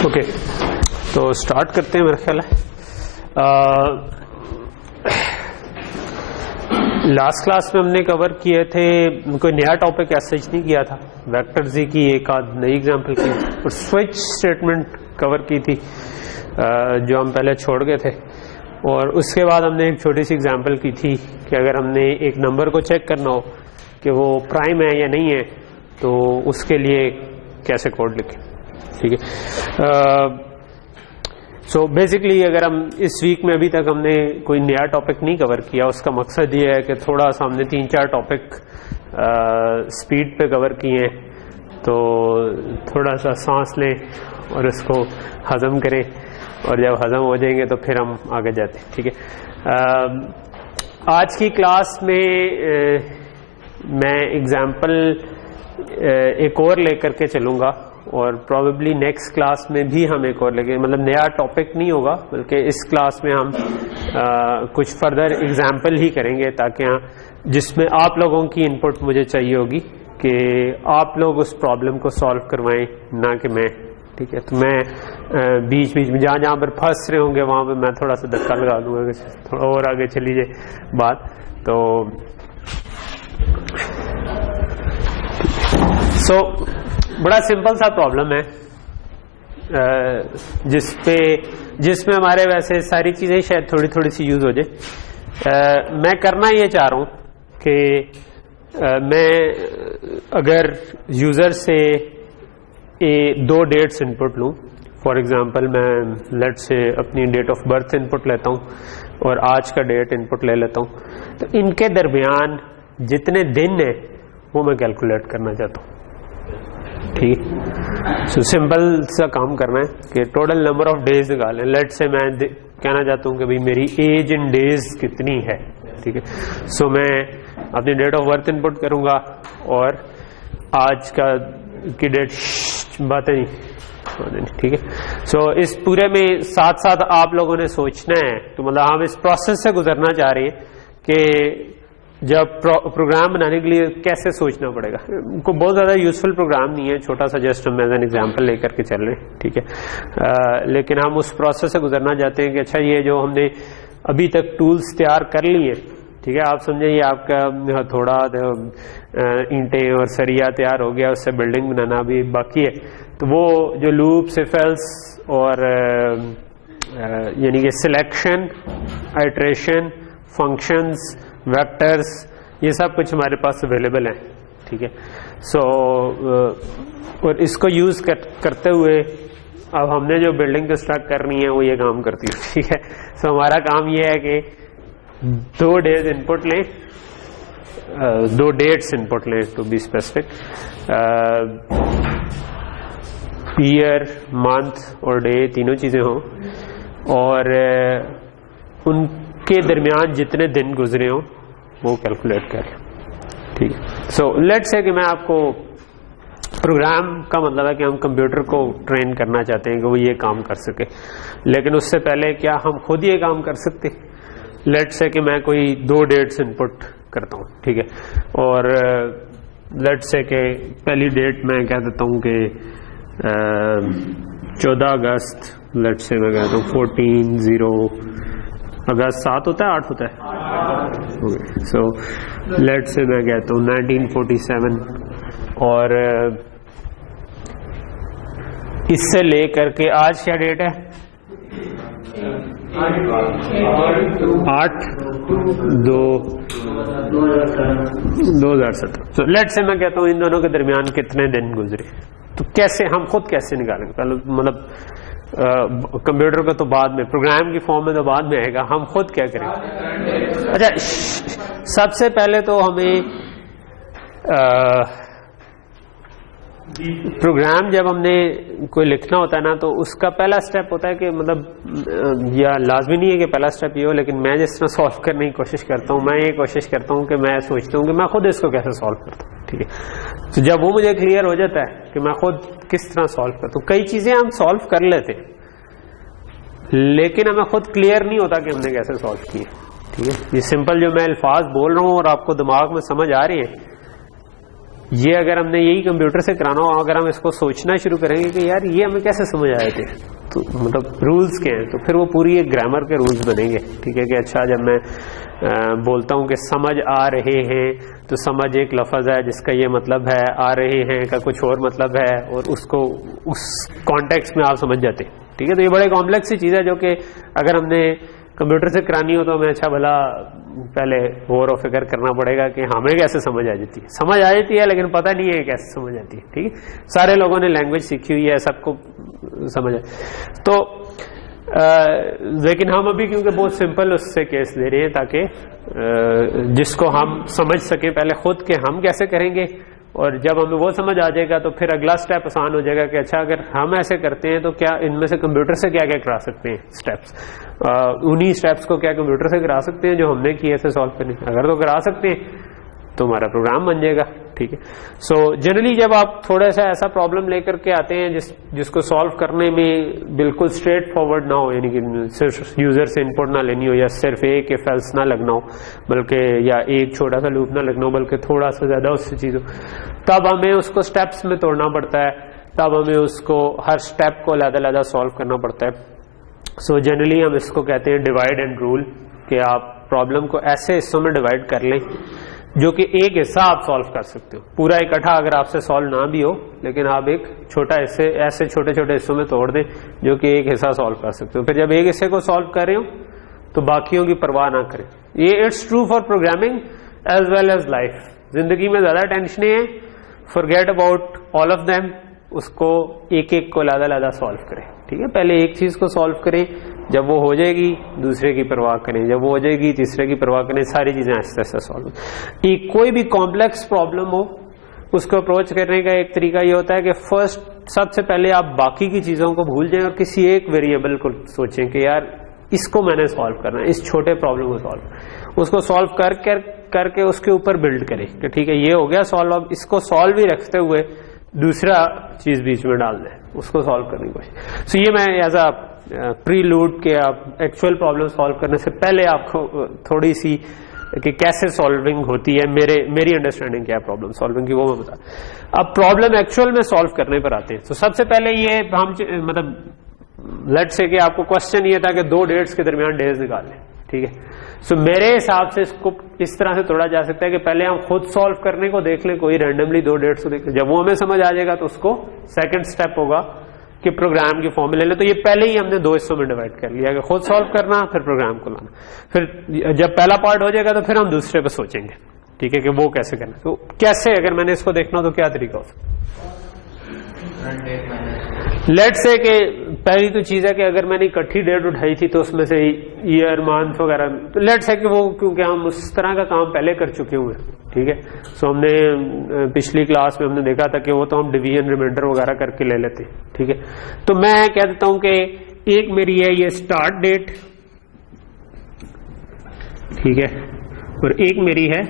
Okay, तो start करते हैं। मेरा ख्याल है लास्ट क्लास में हमने कवर किए थे, कोई नया टॉपिक ऐसा नहीं किया था। वेक्टर जी की एक आध नई एग्जांपल की और स्विच स्टेटमेंट कवर की थी जो हम पहले छोड़ गए थे। और उसके बाद हमने एक छोटी सी एग्जांपल की थी कि अगर हमने एक नंबर को चेक करना हो कि वो प्राइम है या नहीं है तो उसके लिए कैसे कोड लिखें। ठीक है। सो बेसिकली अगर हम इस वीक में अभी तक हमने कोई नया टॉपिक नहीं कवर किया, उसका मकसद ये है कि थोड़ा सा हमने 3-4 टॉपिक स्पीड पे कवर किए हैं, तो थोड़ा सा सांस लें और इसको हजम करें, और जब हजम हो जाएंगे तो फिर हम आगे जाते हैं। ठीक है। आज की क्लास में मैं एग्जाम्पल एक और लेकर के चलूँगा और प्रॉबेबली नेक्स्ट क्लास में भी हम एक और लेंगे, मतलब नया टॉपिक नहीं होगा बल्कि इस क्लास में हम कुछ फर्दर एग्जाम्पल ही करेंगे, ताकि जिसमें आप लोगों की इनपुट मुझे चाहिए होगी कि आप लोग उस प्रॉब्लम को सॉल्व करवाएं, ना कि मैं। ठीक है। तो मैं बीच बीच में जहाँ पर फंस रहे होंगे वहाँ पे मैं थोड़ा सा धक्का लगा दूंगा कि थोड़ा और आगे चली जाए बात। तो बड़ा सिंपल सा प्रॉब्लम है जिसमें हमारे वैसे सारी चीजें शायद थोड़ी थोड़ी सी यूज हो जाए। मैं करना ये चाह रहा हूं कि मैं अगर यूजर से 2 डेट्स इनपुट लूं, फॉर एग्जांपल मैं लेट से अपनी डेट ऑफ बर्थ इनपुट लेता हूं और आज का डेट इनपुट ले लेता हूं, तो इनके दरमियान जितने दिन है वो मैं कैलकुलेट करना चाहता हूं। ठीक। सो सिंपल सा काम करना है कि टोटल नंबर ऑफ डेज निकालें। लेट से मैं कहना चाहता हूं कि भाई मेरी एज इन डेज कितनी है। ठीक है। सो मैं अपनी डेट ऑफ बर्थ इनपुट करूंगा और आज का की डेट बातें नहीं। ठीक है। सो इस पूरे में साथ साथ आप लोगों ने सोचना है, तो मतलब हम इस प्रोसेस से गुजरना चाह रहे हैं कि जब प्रोग्राम बनाने के लिए कैसे सोचना पड़ेगा। को बहुत ज़्यादा यूजफुल प्रोग्राम नहीं है, छोटा सा जस्ट हम एज एन एग्जाम्पल लेकर के चल रहे हैं। ठीक है। लेकिन हम उस प्रोसेस से गुजरना चाहते हैं कि अच्छा ये जो हमने अभी तक टूल्स तैयार कर लिए, ठीक है, आप समझे ये आपका थोड़ा ईंटें और सरिया तैयार हो गया, उससे बिल्डिंग बनाना भी बाकी है। तो वो जो लूप्स, इफ एल्स और यानी कि सिलेक्शन, आइट्रेशन, फंक्शंस, वेक्टर्स, ये सब कुछ हमारे पास अवेलेबल है। ठीक है। सो और इसको यूज करते हुए अब हमने जो बिल्डिंग कंस्ट्रक्ट करनी है वो ये काम करती है। ठीक है। सो हमारा काम ये है कि 2 डेज इनपुट लें, 2 डेट्स इनपुट लें to be specific, year, month और डे, तीनों चीजें हों और उनके दरमियान जितने दिन गुजरे हों वो कैलकुलेट करें। ठीक है। सो लेट्स से कि मैं आपको प्रोग्राम का मतलब है कि हम कंप्यूटर को ट्रेन करना चाहते हैं कि वो ये काम कर सके, लेकिन उससे पहले क्या हम खुद ये काम कर सकते। लेट्स से कि मैं कोई 2 डेट्स इनपुट करता हूँ। ठीक है। और लेट्स से कि पहली डेट मैं कह देता हूँ कि 14 अगस्त, लेट्स से मैं कहता हूँ 14 अगस्त 7 होता है 8 होता है। सो लेट्स से मैं कहता हूँ 1947 और इससे लेकर के आज क्या डेट है 8/2/2017। तो लेट्स से मैं कहता हूँ इन दोनों के दरमियान कितने दिन गुजरे, तो कैसे हम खुद कैसे निकालेंगे। पहले मतलब कंप्यूटर का तो बाद में, प्रोग्राम की फॉर्म में तो बाद में आएगा, हम खुद क्या करेंगे। अच्छा, सबसे पहले तो हमें प्रोग्राम जब हमने कोई लिखना होता है ना, तो उसका पहला स्टेप होता है कि मतलब या लाजमी नहीं है कि पहला स्टेप ये हो, लेकिन मैं जिस तरह सॉल्व करने की कोशिश करता हूँ, मैं ये कोशिश करता हूँ कि मैं सोचता हूँ कि मैं खुद इसको कैसे सॉल्व करता हूँ। ठीक है। तो जब वो मुझे क्लियर हो जाता है कि मैं खुद किस तरह सॉल्व करता हूँ, कई चीजें हम सॉल्व कर लेते लेकिन हमें खुद क्लियर नहीं होता कि हमने कैसे सॉल्व की। ठीक है। ये सिंपल जो मैं अल्फाज बोल रहा हूँ और आपको दिमाग में समझ आ रही है, ये अगर हमने यही कंप्यूटर से कराना हो, अगर हम इसको सोचना शुरू करेंगे कि यार ये हमें कैसे समझ आए थे, तो मतलब रूल्स क्या हैं, तो फिर वो पूरी एक ग्रामर के रूल्स बनेंगे। ठीक है कि अच्छा जब मैं बोलता हूँ कि समझ आ रहे हैं, तो समझ एक लफ्ज है जिसका ये मतलब है, आ रहे हैं का कुछ और मतलब है, और उसको उस कॉन्टेक्स्ट में आप समझ जाते हैं। ठीक है, तो ये बड़े कॉम्प्लेक्स सी चीज़ है जो कि अगर हमने कंप्यूटर से करानी हो तो हमें अच्छा भला पहले गौर और फिक्र करना पड़ेगा कि हमें कैसे समझ आ जाती है। समझ आ जाती है लेकिन पता नहीं है कैसे समझ आती है। ठीक है, सारे लोगों ने लैंग्वेज सीखी हुई है, सबको समझ आए तो लेकिन हम अभी क्योंकि बहुत सिंपल उससे केस ले रहे हैं ताकि जिसको हम समझ सकें पहले खुद के हम कैसे करेंगे, और जब हमें वो समझ आ जाएगा तो फिर अगला स्टेप आसान हो जाएगा कि अच्छा अगर हम ऐसे करते हैं तो क्या इनमें से कंप्यूटर से क्या क्या करा सकते हैं स्टेप्स, उन्हीं स्टेप्स को क्या कंप्यूटर से करा सकते हैं जो हमने किए थे सॉल्व करने। अगर तो करा सकते हैं तो हमारा प्रोग्राम बन जाएगा। ठीक है, सो जनरली जब आप थोड़ा सा ऐसा प्रॉब्लम लेकर के आते हैं जिसको सॉल्व करने में बिल्कुल स्ट्रेट फॉरवर्ड ना हो, यानी कि सिर्फ यूजर से इनपुट ना लेनी हो, या सिर्फ एक इफ एल्स ना लगना हो, बल्कि या एक छोटा सा लूप ना लगना हो, बल्कि थोड़ा सा ज्यादा उससे चीज हो, तब हमें उसको स्टेप्स में तोड़ना पड़ता है, तब हमें उसको हर स्टेप को अलग-अलग सॉल्व करना पड़ता है। सो जनरली हम इसको कहते हैं डिवाइड एंड रूल, कि आप प्रॉब्लम को ऐसे हिस्सों में डिवाइड कर लें जो कि एक हिस्सा आप सॉल्व कर सकते हो। पूरा इकट्ठा अगर आपसे सॉल्व ना भी हो, लेकिन आप एक छोटा हिस्से ऐसे छोटे छोटे हिस्सों में तोड़ दें जो कि एक हिस्सा सॉल्व कर सकते हो। फिर जब एक हिस्से को सॉल्व कर रहे हो तो बाकियों की परवाह ना करें। ये it's true for programming as well as life. जिंदगी में ज्यादा टेंशन है, forget about all of them, उसको एक एक को लादा सॉल्व करें। ठीक है, पहले एक चीज को सॉल्व करें, जब वो हो जाएगी दूसरे की परवाह करें, जब वो हो जाएगी तीसरे की परवाह करें, सारी चीजें आहिस्ते आहिस्ते सॉल्व। एक कोई भी कॉम्प्लेक्स प्रॉब्लम हो उसको अप्रोच करने का एक तरीका ये होता है कि फर्स्ट सबसे पहले आप बाकी की चीजों को भूल जाएं और किसी एक वेरिएबल को सोचें कि यार इसको मैंने सॉल्व करना है, इस छोटे प्रॉब्लम को सॉल्व, उसको सॉल्व करके उसके ऊपर बिल्ड करें कि ठीक है ये हो गया सॉल्व, अब इसको सॉल्व ही रखते हुए दूसरा चीज बीच में डाल दें, उसको सॉल्व करने की कोशिश। सो ये मैं एज अ प्रीलूड के आप एक्चुअल प्रॉब्लम सॉल्व करने से पहले आपको थोड़ी सी कि कैसे सॉल्विंग होती है, मेरी अंडरस्टैंडिंग क्या है प्रॉब्लम सॉल्विंग की, वो मैं बता। अब प्रॉब्लम एक्चुअल में सॉल्व करने पर आते हैं। तो सबसे पहले ये हम मतलब लेट्स से कि आपको क्वेश्चन ये था कि दो डेट्स के दरमियान डेज निकालने। ठीक है, सो मेरे हिसाब से इसको इस तरह से तोड़ा जा सकता है कि पहले हम खुद सॉल्व करने को देख लें, कोई रैंडमली दो डेट्स को देख लें, जब वो हमें समझ आ जाएगा तो उसको सेकंड स्टेप होगा कि प्रोग्राम की फॉर्म में ले लें। तो ये पहले ही हमने दो हिस्सों में डिवाइड कर लिया कि खुद सॉल्व करना फिर प्रोग्राम को लाना। फिर जब पहला पार्ट हो जाएगा तो फिर हम दूसरे पे सोचेंगे। ठीक है, कि वो कैसे करना। तो कैसे अगर मैंने इसको देखना हो तो क्या तरीका हो सकता है। लेट से कि पहली तो चीज है कि अगर मैंने इकट्ठी डेट उठाई थी तो उसमें से ईयर मंथ वगैरह, तो लेट से कि वो क्योंकि हम उस तरह का काम पहले कर चुके हुए। ठीक है, सो हमने पिछली क्लास में हमने देखा था कि वो तो हम डिवीजन रिमाइंडर वगैरह करके ले लेते। ठीक है, तो मैं कह देता हूं कि एक मेरी है ये स्टार्ट डेट, ठीक है, और एक मेरी है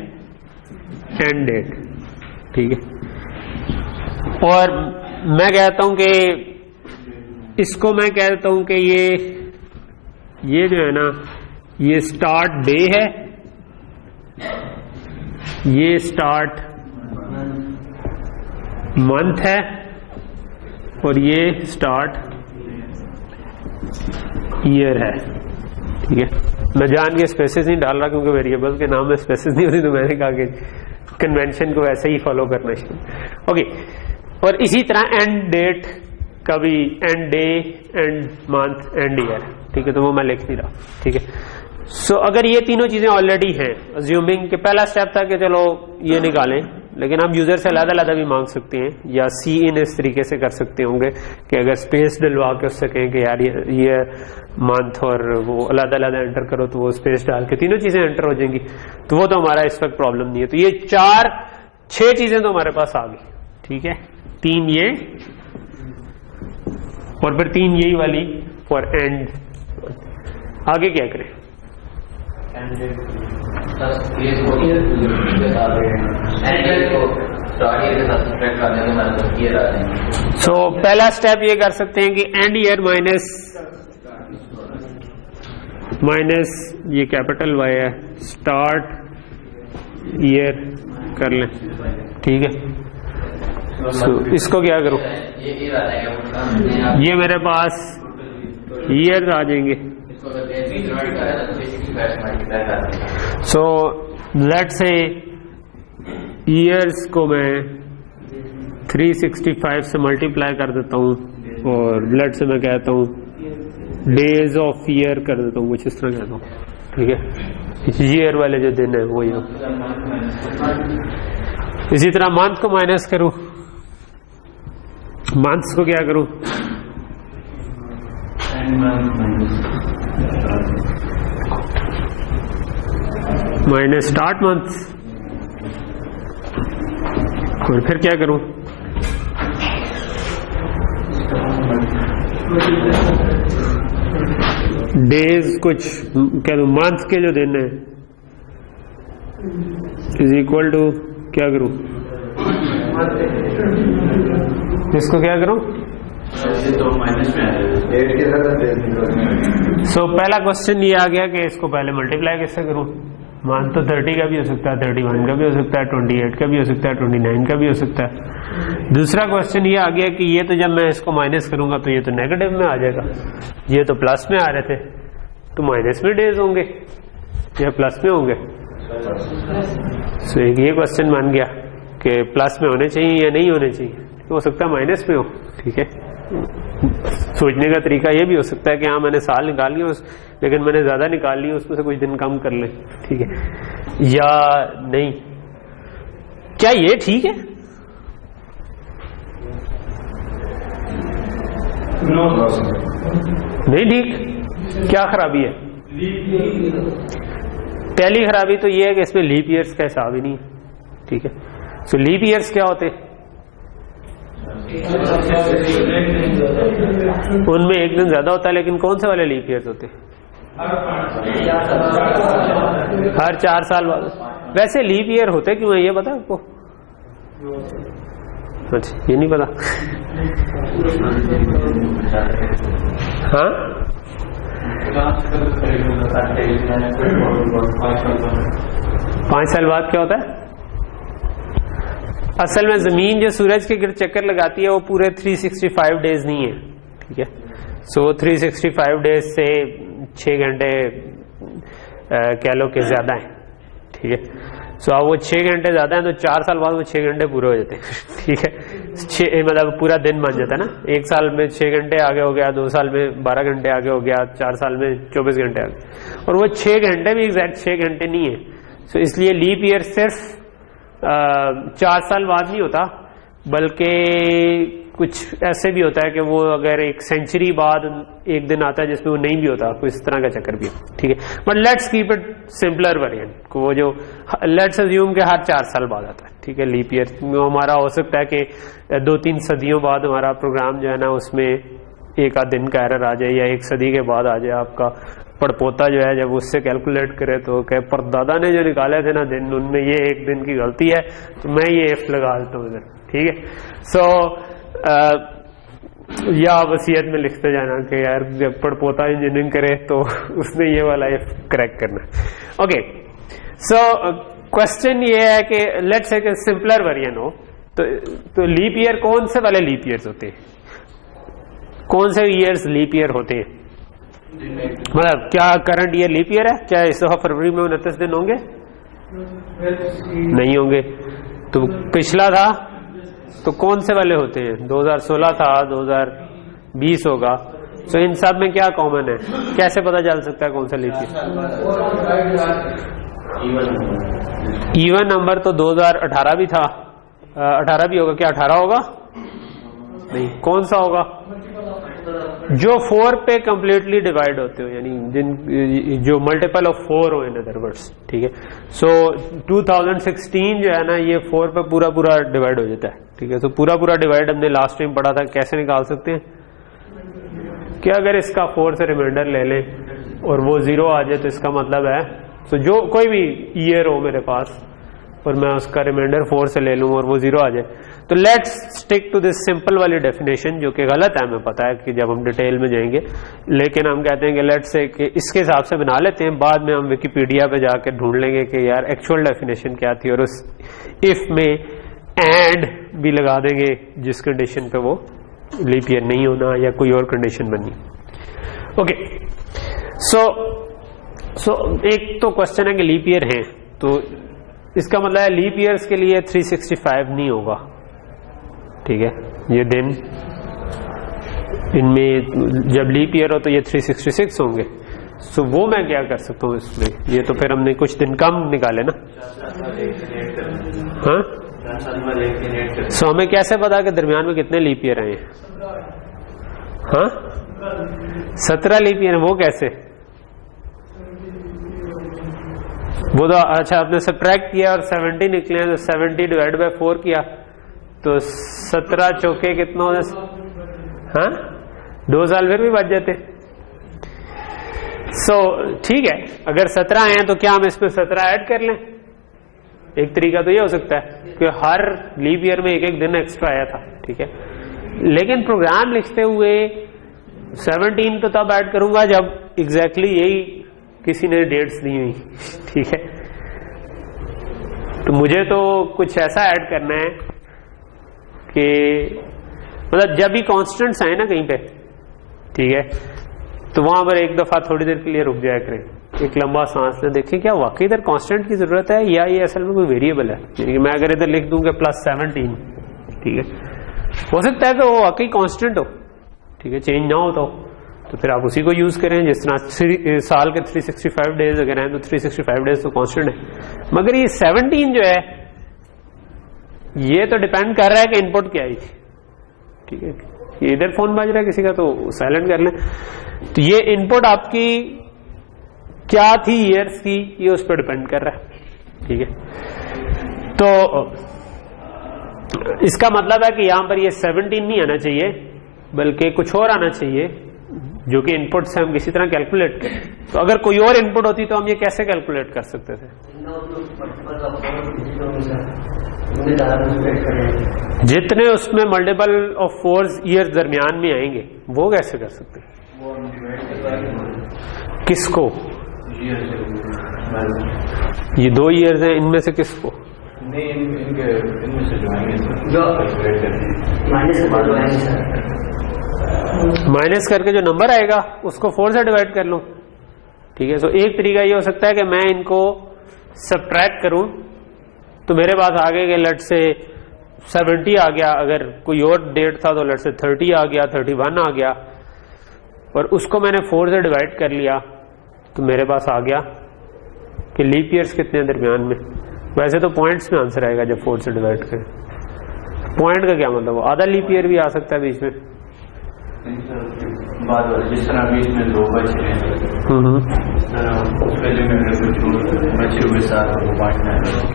एंड डेट। ठीक है, और मैं कहता हूं कि इसको मैं कह देता हूं कि ये जो है ना ये स्टार्ट डे है, ये स्टार्ट मंथ है, और ये स्टार्ट ईयर है। ठीक है, मैं जान के स्पेसिस नहीं डाल रहा क्योंकि वेरिएबल के नाम में स्पेसिस नहीं होती, तो मैंने कहा कि कन्वेंशन को ऐसे ही फॉलो करना चाहिए। ओके, और इसी तरह एंड डेट का भी, and day, and month, and year. ठीक है, तो वो मैं लिख नहीं रहा। ठीक है, सो अगर ये तीनों चीजें ऑलरेडी हैं, अज्यूमिंग कि पहला स्टेप था कि चलो ये निकालें, लेकिन आप यूजर से अलग-अलग भी मांग सकते हैं, या सी इन इस तरीके से कर सकते होंगे कि अगर स्पेस डलवा के उससे कहें कि यार ये मंथ और वो अलग-अलग एंटर करो, तो वो स्पेस डाल के तीनों चीजें एंटर हो जाएंगी। तो वो तो हमारा इस वक्त प्रॉब्लम नहीं है। तो ये 4-6 चीजें तो हमारे पास आ गई। ठीक है, 3 ये और फिर 3 यही वाली फॉर एंड। आगे क्या करें? सो पहला स्टेप ये कर सकते हैं कि एंड ईयर माइनस ये कैपिटल वाई है, स्टार्ट ईयर कर लें। ठीक है, इसको क्या करूं, ये मेरे पास ईयर्स आ जाएंगे। सो लेट्स से ईयर्स को मैं 365 से मल्टीप्लाई कर देता हूं और लेट्स से मैं कहता हूं डेज ऑफ ईयर कर देता हूं, कुछ इस तरह कहता हूं, ठीक है। ईयर वाले जो दिन है वो ये। इसी तरह मंथ को माइनस करूं, मंथ्स को क्या करूं, माइनस स्टार्ट मंथ्स, और फिर क्या करूं, डेज कुछ कह दो, मंथ के जो दिन है इज इक्वल टू क्या करूं, इसको क्या करूं, सो पहला क्वेश्चन ये आ गया कि इसको पहले मल्टीप्लाई कैसे करूं। मंथ तो 30 का भी हो सकता है, 31 का भी हो सकता है, 28 का भी हो सकता है, 29 का भी हो सकता है। दूसरा क्वेश्चन ये आ गया कि ये तो जब मैं इसको माइनस करूंगा तो ये तो नेगेटिव में आ जाएगा, ये तो प्लस में आ रहे थे, तो माइनस में डेज होंगे या प्लस में होंगे। सो एक ये क्वेश्चन बन गया कि प्लस में होने चाहिए या नहीं होने चाहिए, हो सकता है माइनस में हो, ठीक है। सोचने का तरीका ये भी हो सकता है कि हाँ मैंने साल निकाल लिया लेकिन मैंने ज्यादा निकाल लिया, उसमें से कुछ दिन कम कर ले, ठीक है, या नहीं। क्या ये ठीक है? नहीं ठीक। क्या खराबी है? पहली खराबी तो ये है कि इसमें लीप ईयर्स का हिसाब ही नहीं है, ठीक है। सो लीप ईयर्स क्या होते हैं? उनमें एक दिन ज्यादा होता है, लेकिन कौन से वाले लीप ईयर्स होते हैं? हर 4 साल बाद। वैसे लीप ईयर होते क्यों है ये पता है आपको? अच्छा ये नहीं पता। हाँ 5 साल बाद क्या होता है? असल में जमीन जो सूरज के गिर्द चक्कर लगाती है वो पूरे 365 डेज नहीं है, ठीक है। सो 365 डेज से 6 घंटे कह लो कि ज्यादा है, ठीक है। सो अब वो 6 घंटे ज्यादा है तो 4 साल बाद वो 6 घंटे पूरे हो जाते हैं, ठीक है। मतलब पूरा दिन बन जाता है ना। 1 साल में 6 घंटे आगे हो गया, 2 साल में 12 घंटे आगे हो गया, 4 साल में 24 घंटे आगे, और वो 6 घंटे भी एग्जैक्ट 6 घंटे नहीं है। सो इसलिए लीप ईयर सिर्फ 4 साल बाद नहीं होता, बल्कि कुछ ऐसे भी होता है कि वो अगर 1 सेंचुरी बाद एक दिन आता है जिसमें वो नहीं भी होता, कोई इस तरह का चक्कर भी है, ठीक है। But let's keep it simpler variant, वो जो लेट्स अज्यूम के हर 4 साल बाद आता है, ठीक है। लीप ईयर हमारा हो सकता है कि 2-3 सदियों बाद हमारा प्रोग्राम जो है ना उसमें एक आध दिन का एरर आ जाए, या 1 सदी के बाद आ जाए। आपका पड़पोता जो है जब उससे कैलकुलेट करे तो कहे परदादा ने जो निकाले थे ना दिन, उनमें ये 1 दिन की गलती है, तो मैं ये एफ लगा देता हूँ इधर, ठीक है। सो या वसीयत में लिखते जाना कि यार जब पड़पोता इंजीनियरिंग करे तो उसने ये वाला एफ करेक्ट करना। ओके, सो क्वेश्चन ये है कि लेट्स से कि सिंपलर वेरिएंट हो तो लीप ईयर कौन से वाले लीप ईयर्स होते हैं? कौन से ईयर्स लीप ईयर होते हैं? मतलब क्या करंट ईयर लीप ईयर है? क्या इस दफा फरवरी में 29 दिन होंगे? नहीं होंगे। तो पिछला था तो कौन से वाले होते हैं? 2016 था, 2020 होगा। तो इन सब में क्या कॉमन है? कैसे पता चल सकता है कौन सा लीप ईयर? इवन नंबर तो 2018 भी था, 18 भी होगा। क्या 18 होगा? नहीं। कौन सा होगा? जो 4 पे कंप्लीटली डिवाइड होते हो, यानी जिन जो मल्टीपल ऑफ 4 हो, इन अदर वर्ड्स, ठीक है। सो 2016 जो है ना ये 4 पे पूरा पूरा डिवाइड हो जाता है, ठीक है। तो पूरा पूरा डिवाइड हमने लास्ट टाइम पढ़ा था, कैसे निकाल सकते हैं कि अगर इसका 4 से रिमाइंडर ले लें और वो 0 आ जाए तो इसका मतलब है तो जो कोई भी ईयर हो मेरे पास और मैं उसका रिमाइंडर 4 से ले लूं और वो 0 आ जाए, तो let's stick to this simple वाली डेफिनेशन, जो कि गलत है, हमें पता है कि जब हम डिटेल में जाएंगे, लेकिन हम कहते हैं कि लेट्स से कि इसके हिसाब से बना लेते हैं। बाद में हम विकिपीडिया पे जाकर ढूंढ लेंगे कि यार एक्चुअल डेफिनेशन क्या थी और उस इफ में एंड भी लगा देंगे जिस कंडीशन पे वो लीप ईयर नहीं होना या कोई और कंडीशन बननी। ओके, सो एक तो क्वेश्चन है कि लीप ईयर है, तो इसका मतलब है लीप ईयर्स के लिए 365 नहीं होगा, ठीक है। ये दिन इनमें जब लीप ईयर हो तो ये 366 होंगे। सो वो मैं क्या कर सकता हूँ इसमें, ये तो फिर हमने कुछ दिन कम निकाले ना। हाँ, सो हमें कैसे पता कि दरमियान में कितने लीप ईयर आए? हाँ, 17 लीप ईयर। वो कैसे? वो तो अच्छा, आपने सब्ट्रैक्ट किया और 70 निकले, तो 70 डिवाइड बाय 4 किया तो 17 चौके कितना हो? हाँ, 2 साल फिर भी बच जाते। सो ठीक है, अगर 17 हैं तो क्या हम इसमें 17 ऐड कर लें? एक तरीका तो ये हो सकता है कि हर लीप ईयर में एक एक दिन एक्स्ट्रा आया था, ठीक है। लेकिन प्रोग्राम लिखते हुए 17 तो तब ऐड करूंगा जब एग्जैक्टली यही किसी ने डेट्स दी हुई, ठीक है। तो मुझे तो कुछ ऐसा ऐड करना है कि मतलब जब भी कांस्टेंट्स आए ना कहीं पे, ठीक है, तो वहां पर एक दफा थोड़ी देर के लिए रुक जाया करें, एक लंबा सांस ले, देखें क्या वाकई इधर कांस्टेंट की जरूरत है या ये असल में कोई वेरिएबल है। यानी कि मैं अगर इधर लिख दूंगा +17, ठीक है, हो सकता है कि वो वाकई कांस्टेंट हो, ठीक है, चेंज ना हो तो फिर आप उसी को यूज करें। जिस तरह साल के 365 डेज अगर हैं तो 365 डेज तो कांस्टेंट है, मगर ये 17 जो है ये तो डिपेंड कर रहा है कि इनपुट क्या आई थी, ठीक है। ये इधर फोन बज रहा है किसी का तो साइलेंट कर लें। तो ये इनपुट आपकी क्या थी ईयर्स की, ये उस पर डिपेंड कर रहा है, ठीक है। तो इसका मतलब है कि यहां पर ये 17 नहीं आना चाहिए बल्कि कुछ और आना चाहिए जो कि इनपुट से हम किसी तरह कैलकुलेट करें। तो अगर कोई और इनपुट होती तो हम ये कैसे कैलकुलेट कर सकते थे? जितने उसमें मल्टीपल ऑफ 4 ईयर्स दरमियान में आएंगे वो कैसे कर सकते हैं? किसको? ये 2 ईयर्स हैं, इनमें से किसको? इनमें से जो माइनस करके जो नंबर आएगा उसको 4 से डिवाइड कर लूं, ठीक है। सो एक तरीका ये हो सकता है कि मैं इनको सब्ट्रैक्ट करूं तो मेरे पास आगे के लेट से 70 आ गया, अगर कोई और डेट था तो लेट से 30 आ गया, 31 आ गया, और उसको मैंने 4 से डिवाइड कर लिया तो मेरे पास आ गया कि लीप ईयर्स कितने दरमियान में। वैसे तो पॉइंट्स में आंसर आएगा जब 4 से डिवाइड करें। पॉइंट का क्या मतलब? आधा लीप ईयर भी आ सकता है बीच में। जिस तरह बीच में 2 बचे हैं,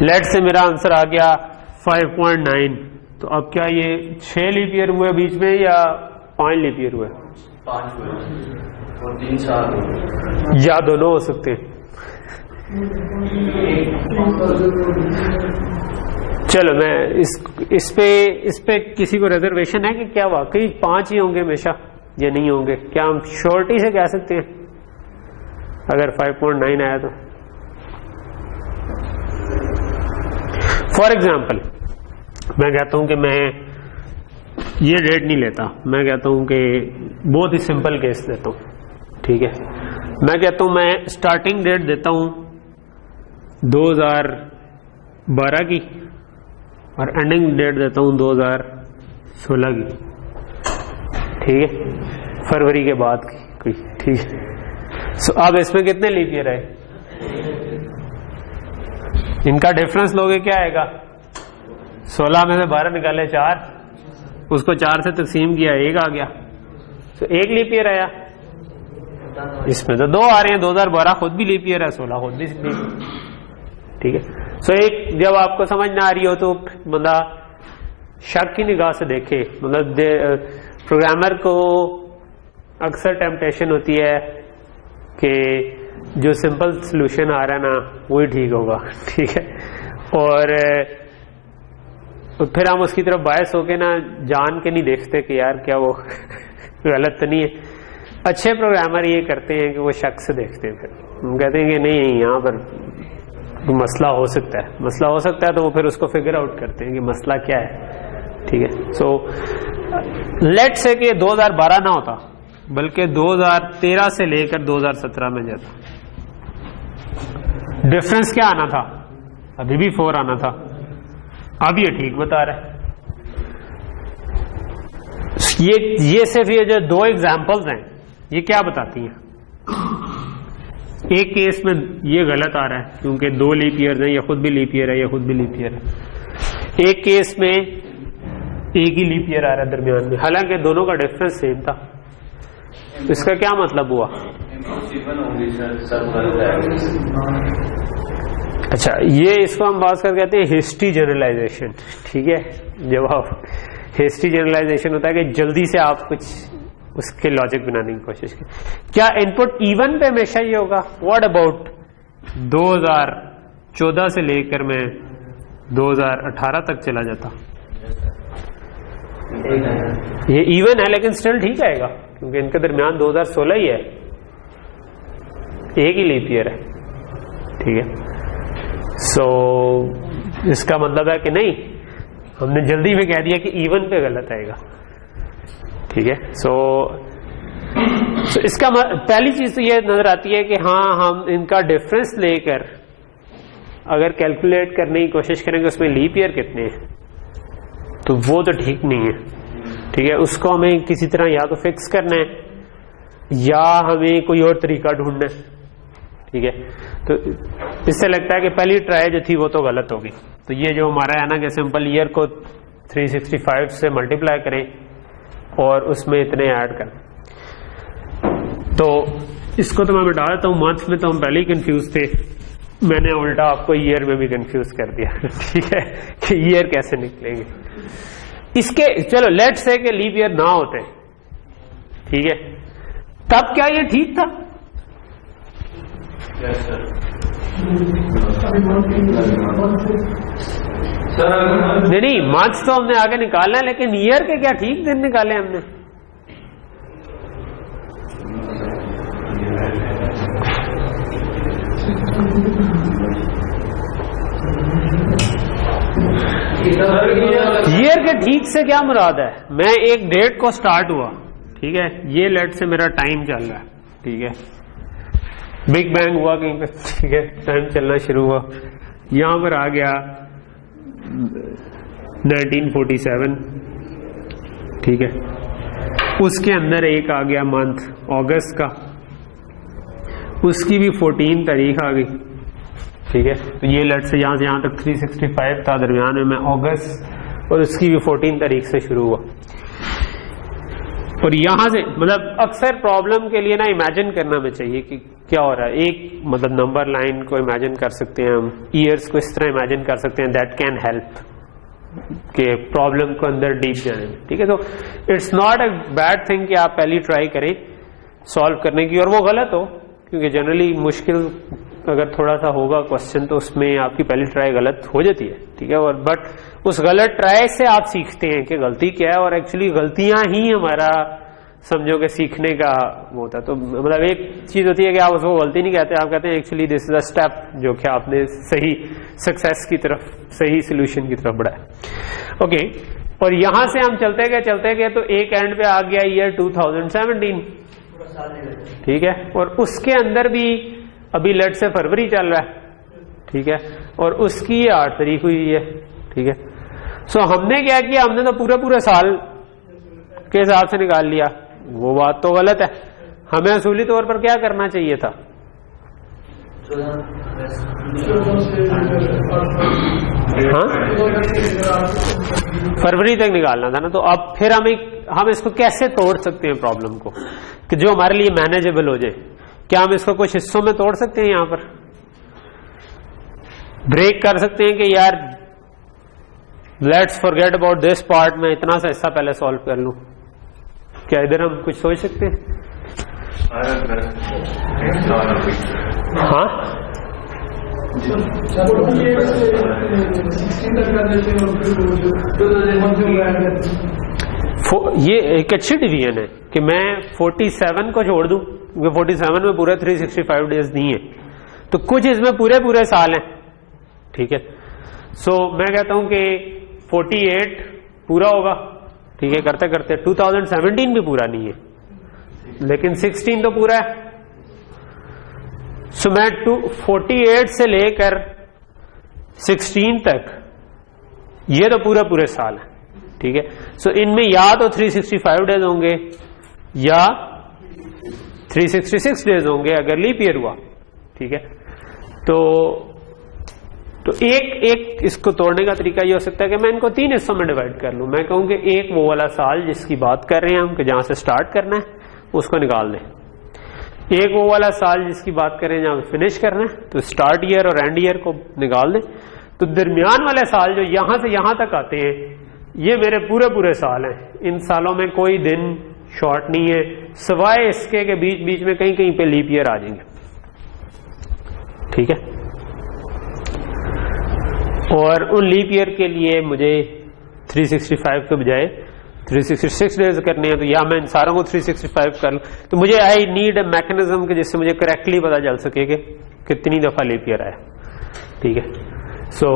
लेट से मेरा आंसर आ गया 5.9, तो अब क्या ये 6 लीप ईयर हुए बीच में या 5 लीप ईयर हुए? 5 हुए और 3 साल या दोनों हो सकते हैं। चलो मैं इस पे किसी को रिजर्वेशन है कि क्या वाकई 5 ही होंगे हमेशा या नहीं होंगे? क्या हम श्योरिटी से कह सकते हैं अगर 5.9 आया तो? फॉर एग्जाम्पल मैं कहता हूं कि मैं ये डेट नहीं लेता, मैं कहता हूं कि बहुत ही सिंपल केस देता हूं, ठीक है। मैं कहता हूं मैं स्टार्टिंग डेट देता हूं 2012 की और एंडिंग डेट देता हूं 2016 की, ठीक है, फरवरी के बाद की कोई, ठीक है। सो अब इसमें कितने लीप ईयर आए? इनका डिफरेंस लोगे क्या आएगा? 16 में से 12 निकाले 4, उसको 4 से तकसीम किया 1 आ गया, तो 1 लीप ईयर आया। इसमें तो 2 आ रहे हैं, 2012 खुद भी लीप ईयर है, 16 खुद भी लीप, ठीक है। सो एक जब आपको समझ ना आ रही हो तो बंदा शक की निगाह से देखे, मतलब प्रोग्रामर को अक्सर टेम्पटेशन होती है कि जो सिंपल सॉल्यूशन आ रहा है ना वही ठीक होगा, ठीक है, और फिर हम उसकी तरफ बायस होके ना जान के नहीं देखते कि यार क्या वो गलत तो नहीं है। अच्छे प्रोग्रामर ये करते हैं कि वो शक से देखते हैं, फिर हम कहते हैं कि नहीं यहाँ पर तो मसला हो सकता है तो वो फिर उसको फिगर आउट करते हैं कि मसला क्या है, ठीक है। सो लेट्स से कि 2012 ना होता बल्कि 2013 से लेकर 2017 में जाता, डिफरेंस क्या आना था? अभी भी 4 आना था, अब ये ठीक बता रहा है। ये सिर्फ ये जो 2 एग्जांपल्स हैं ये क्या बताती हैं? एक केस में ये गलत आ रहा है क्योंकि 2 लीप ईयर है, या खुद भी लीप ईयर है या खुद भी लीप ईयर है। एक केस में एक ही लीप ईयर आ रहा है दरमियान में, हालांकि दोनों का डिफरेंस सेम था। इसका क्या मतलब हुआ? अच्छा, ये इसको हम बात कर कहते हैं हिस्ट्री जनरलाइजेशन, ठीक है। जब आप हिस्ट्री जनरलाइजेशन होता है कि जल्दी से आप कुछ उसके लॉजिक बनाने की कोशिश करें। क्या इनपुट इवन पे हमेशा ये होगा? व्हाट अबाउट 2014 से लेकर मैं 2018 तक चला जाता? ये इवन है लेकिन स्टिल ठीक आएगा क्योंकि इनके दरमियान 2016 ही है, एक ही लीप ईयर है, ठीक है। सो इसका मतलब है कि नहीं, हमने जल्दी में कह दिया कि इवन पे गलत आएगा, ठीक है। सो इसका पहली चीज तो ये नजर आती है कि हाँ, हम इनका डिफरेंस लेकर अगर कैलकुलेट करने की कोशिश करेंगे उसमें लीप ईयर कितने हैं तो वो तो ठीक नहीं है, ठीक है। उसको हमें किसी तरह या तो फिक्स करना है या हमें कोई और तरीका ढूंढना है, ठीक है। तो इससे लगता है कि पहली ट्राई जो थी वो तो गलत होगी। तो ये जो हमारा है ना कि सिंपल ईयर को 365 से मल्टीप्लाई करें और उसमें इतने ऐड करें, तो इसको तो मैं बता देता हूँ। मंथ में तो हम पहले ही कंफ्यूज थे, मैंने उल्टा आपको ईयर में भी कंफ्यूज कर दिया, ठीक है, कि ईयर कैसे निकलेंगे इसके। चलो लेट्स से कि लीप ईयर ना होते, ठीक है, तब क्या ये ठीक था? नहीं, मंथ्स तो हमने आगे निकालना है लेकिन ईयर के क्या ठीक दिन निकाले हमने? ईयर के ठीक से क्या मुराद है? मैं एक डेट को स्टार्ट हुआ, ठीक है, ये लेट से मेरा टाइम चल रहा है, ठीक है, बिग बैंग हुआ कहीं पे, ठीक है, टाइम चलना शुरू हुआ, यहां पर आ गया 1947, ठीक है, उसके अंदर एक आ गया मंथ अगस्त का, उसकी भी 14 तारीख आ गई, ठीक है। तो ये लेट से यहां तक 365 था, दरमियान में मैं अगस्त और उसकी भी 14 तारीख से शुरू हुआ। और यहां से मतलब अक्सर प्रॉब्लम के लिए ना इमेजिन करना में चाहिए कि क्या हो रहा है। एक मतलब नंबर लाइन को इमेजिन कर सकते हैं हम, ईयर्स को इस तरह इमेजिन कर सकते हैं, दैट कैन हेल्प के प्रॉब्लम को अंदर डीप जाने में, ठीक है। तो it's not a bad thing कि आप पहली ट्राई करें सॉल्व करने की और वो गलत हो, क्योंकि जनरली मुश्किल अगर थोड़ा सा होगा क्वेश्चन तो उसमें आपकी पहली ट्राई गलत हो जाती है, ठीक है। और बट उस गलत ट्राई से आप सीखते हैं कि गलती क्या है, और एक्चुअली गलतियां ही हमारा समझो कि सीखने का वो होता है। तो मतलब एक चीज होती है कि आप उसको गलती नहीं कहते, आप कहते हैं actually this is a step जो कि आपने सही सक्सेस की तरफ, सही सोल्यूशन की तरफ बढ़ाया, ओके। और यहां से हम चलते गए तो एक एंड पे आ गया ईयर 2017, ठीक है, और उसके अंदर भी अभी लेट से फरवरी चल रहा है, ठीक है, और उसकी ये 8 तारीख हुई है, ठीक है। सो हमने क्या किया, हमने तो पूरे साल के हिसाब से निकाल लिया, वो बात तो गलत है। हमें असूली तौर पर क्या करना चाहिए था? हाँ, फरवरी तक निकालना था ना। तो अब फिर हम इसको कैसे तोड़ सकते हैं प्रॉब्लम को कि जो हमारे लिए मैनेजेबल हो जाए? क्या हम इसको कुछ हिस्सों में तोड़ सकते हैं? यहां पर ब्रेक कर सकते हैं कि यार let's forget about this part, में इतना सा हिस्सा पहले सॉल्व कर लूं? क्या इधर हम कुछ सोच सकते हैं? हाँ, ये एक अच्छी डिवीजन है कि मैं 47 को छोड़ दूं, क्योंकि 47 में पूरे 365 डेज नहीं है, तो कुछ इसमें पूरे साल हैं, ठीक है। सो मैं कहता हूं कि 48 पूरा होगा, ठीक है, करते करते 2017 भी पूरा नहीं है, लेकिन 16 तो पूरा है। सो मैं 48 से लेकर 16 तक ये तो पूरे पूरे साल है, ठीक है। सो इनमें या तो 365 डेज होंगे या 366 डेज होंगे अगर लीप ईयर हुआ, ठीक है। तो एक इसको तोड़ने का तरीका ये हो सकता है कि मैं इनको 3 हिस्सों में डिवाइड कर लूं। मैं कहूं कि एक वो वाला साल जिसकी बात कर रहे हैं हम कि जहां से स्टार्ट करना है उसको निकाल दें, एक वो वाला साल जिसकी बात करें जहां फिनिश करना है तो स्टार्ट ईयर और एंड ईयर को निकाल दें। तो दरमियान वाले साल जो यहां से यहां तक आते हैं ये मेरे पूरे पूरे साल हैं। इन सालों में कोई दिन शॉर्ट नहीं है, सिवाय इसके के बीच बीच में कहीं कहीं पे लीप ईयर आ जाएंगे, ठीक है। और उन लीप ईयर के लिए मुझे 365 के बजाय 366 डेज करने हैं, तो या मैं इन सारों को 365 कर लूं, तो मुझे आई नीड अ मैकेनिज्म कि जिससे मुझे करेक्टली पता चल सके कि कितनी दफा लीप ईयर आया, ठीक है। सो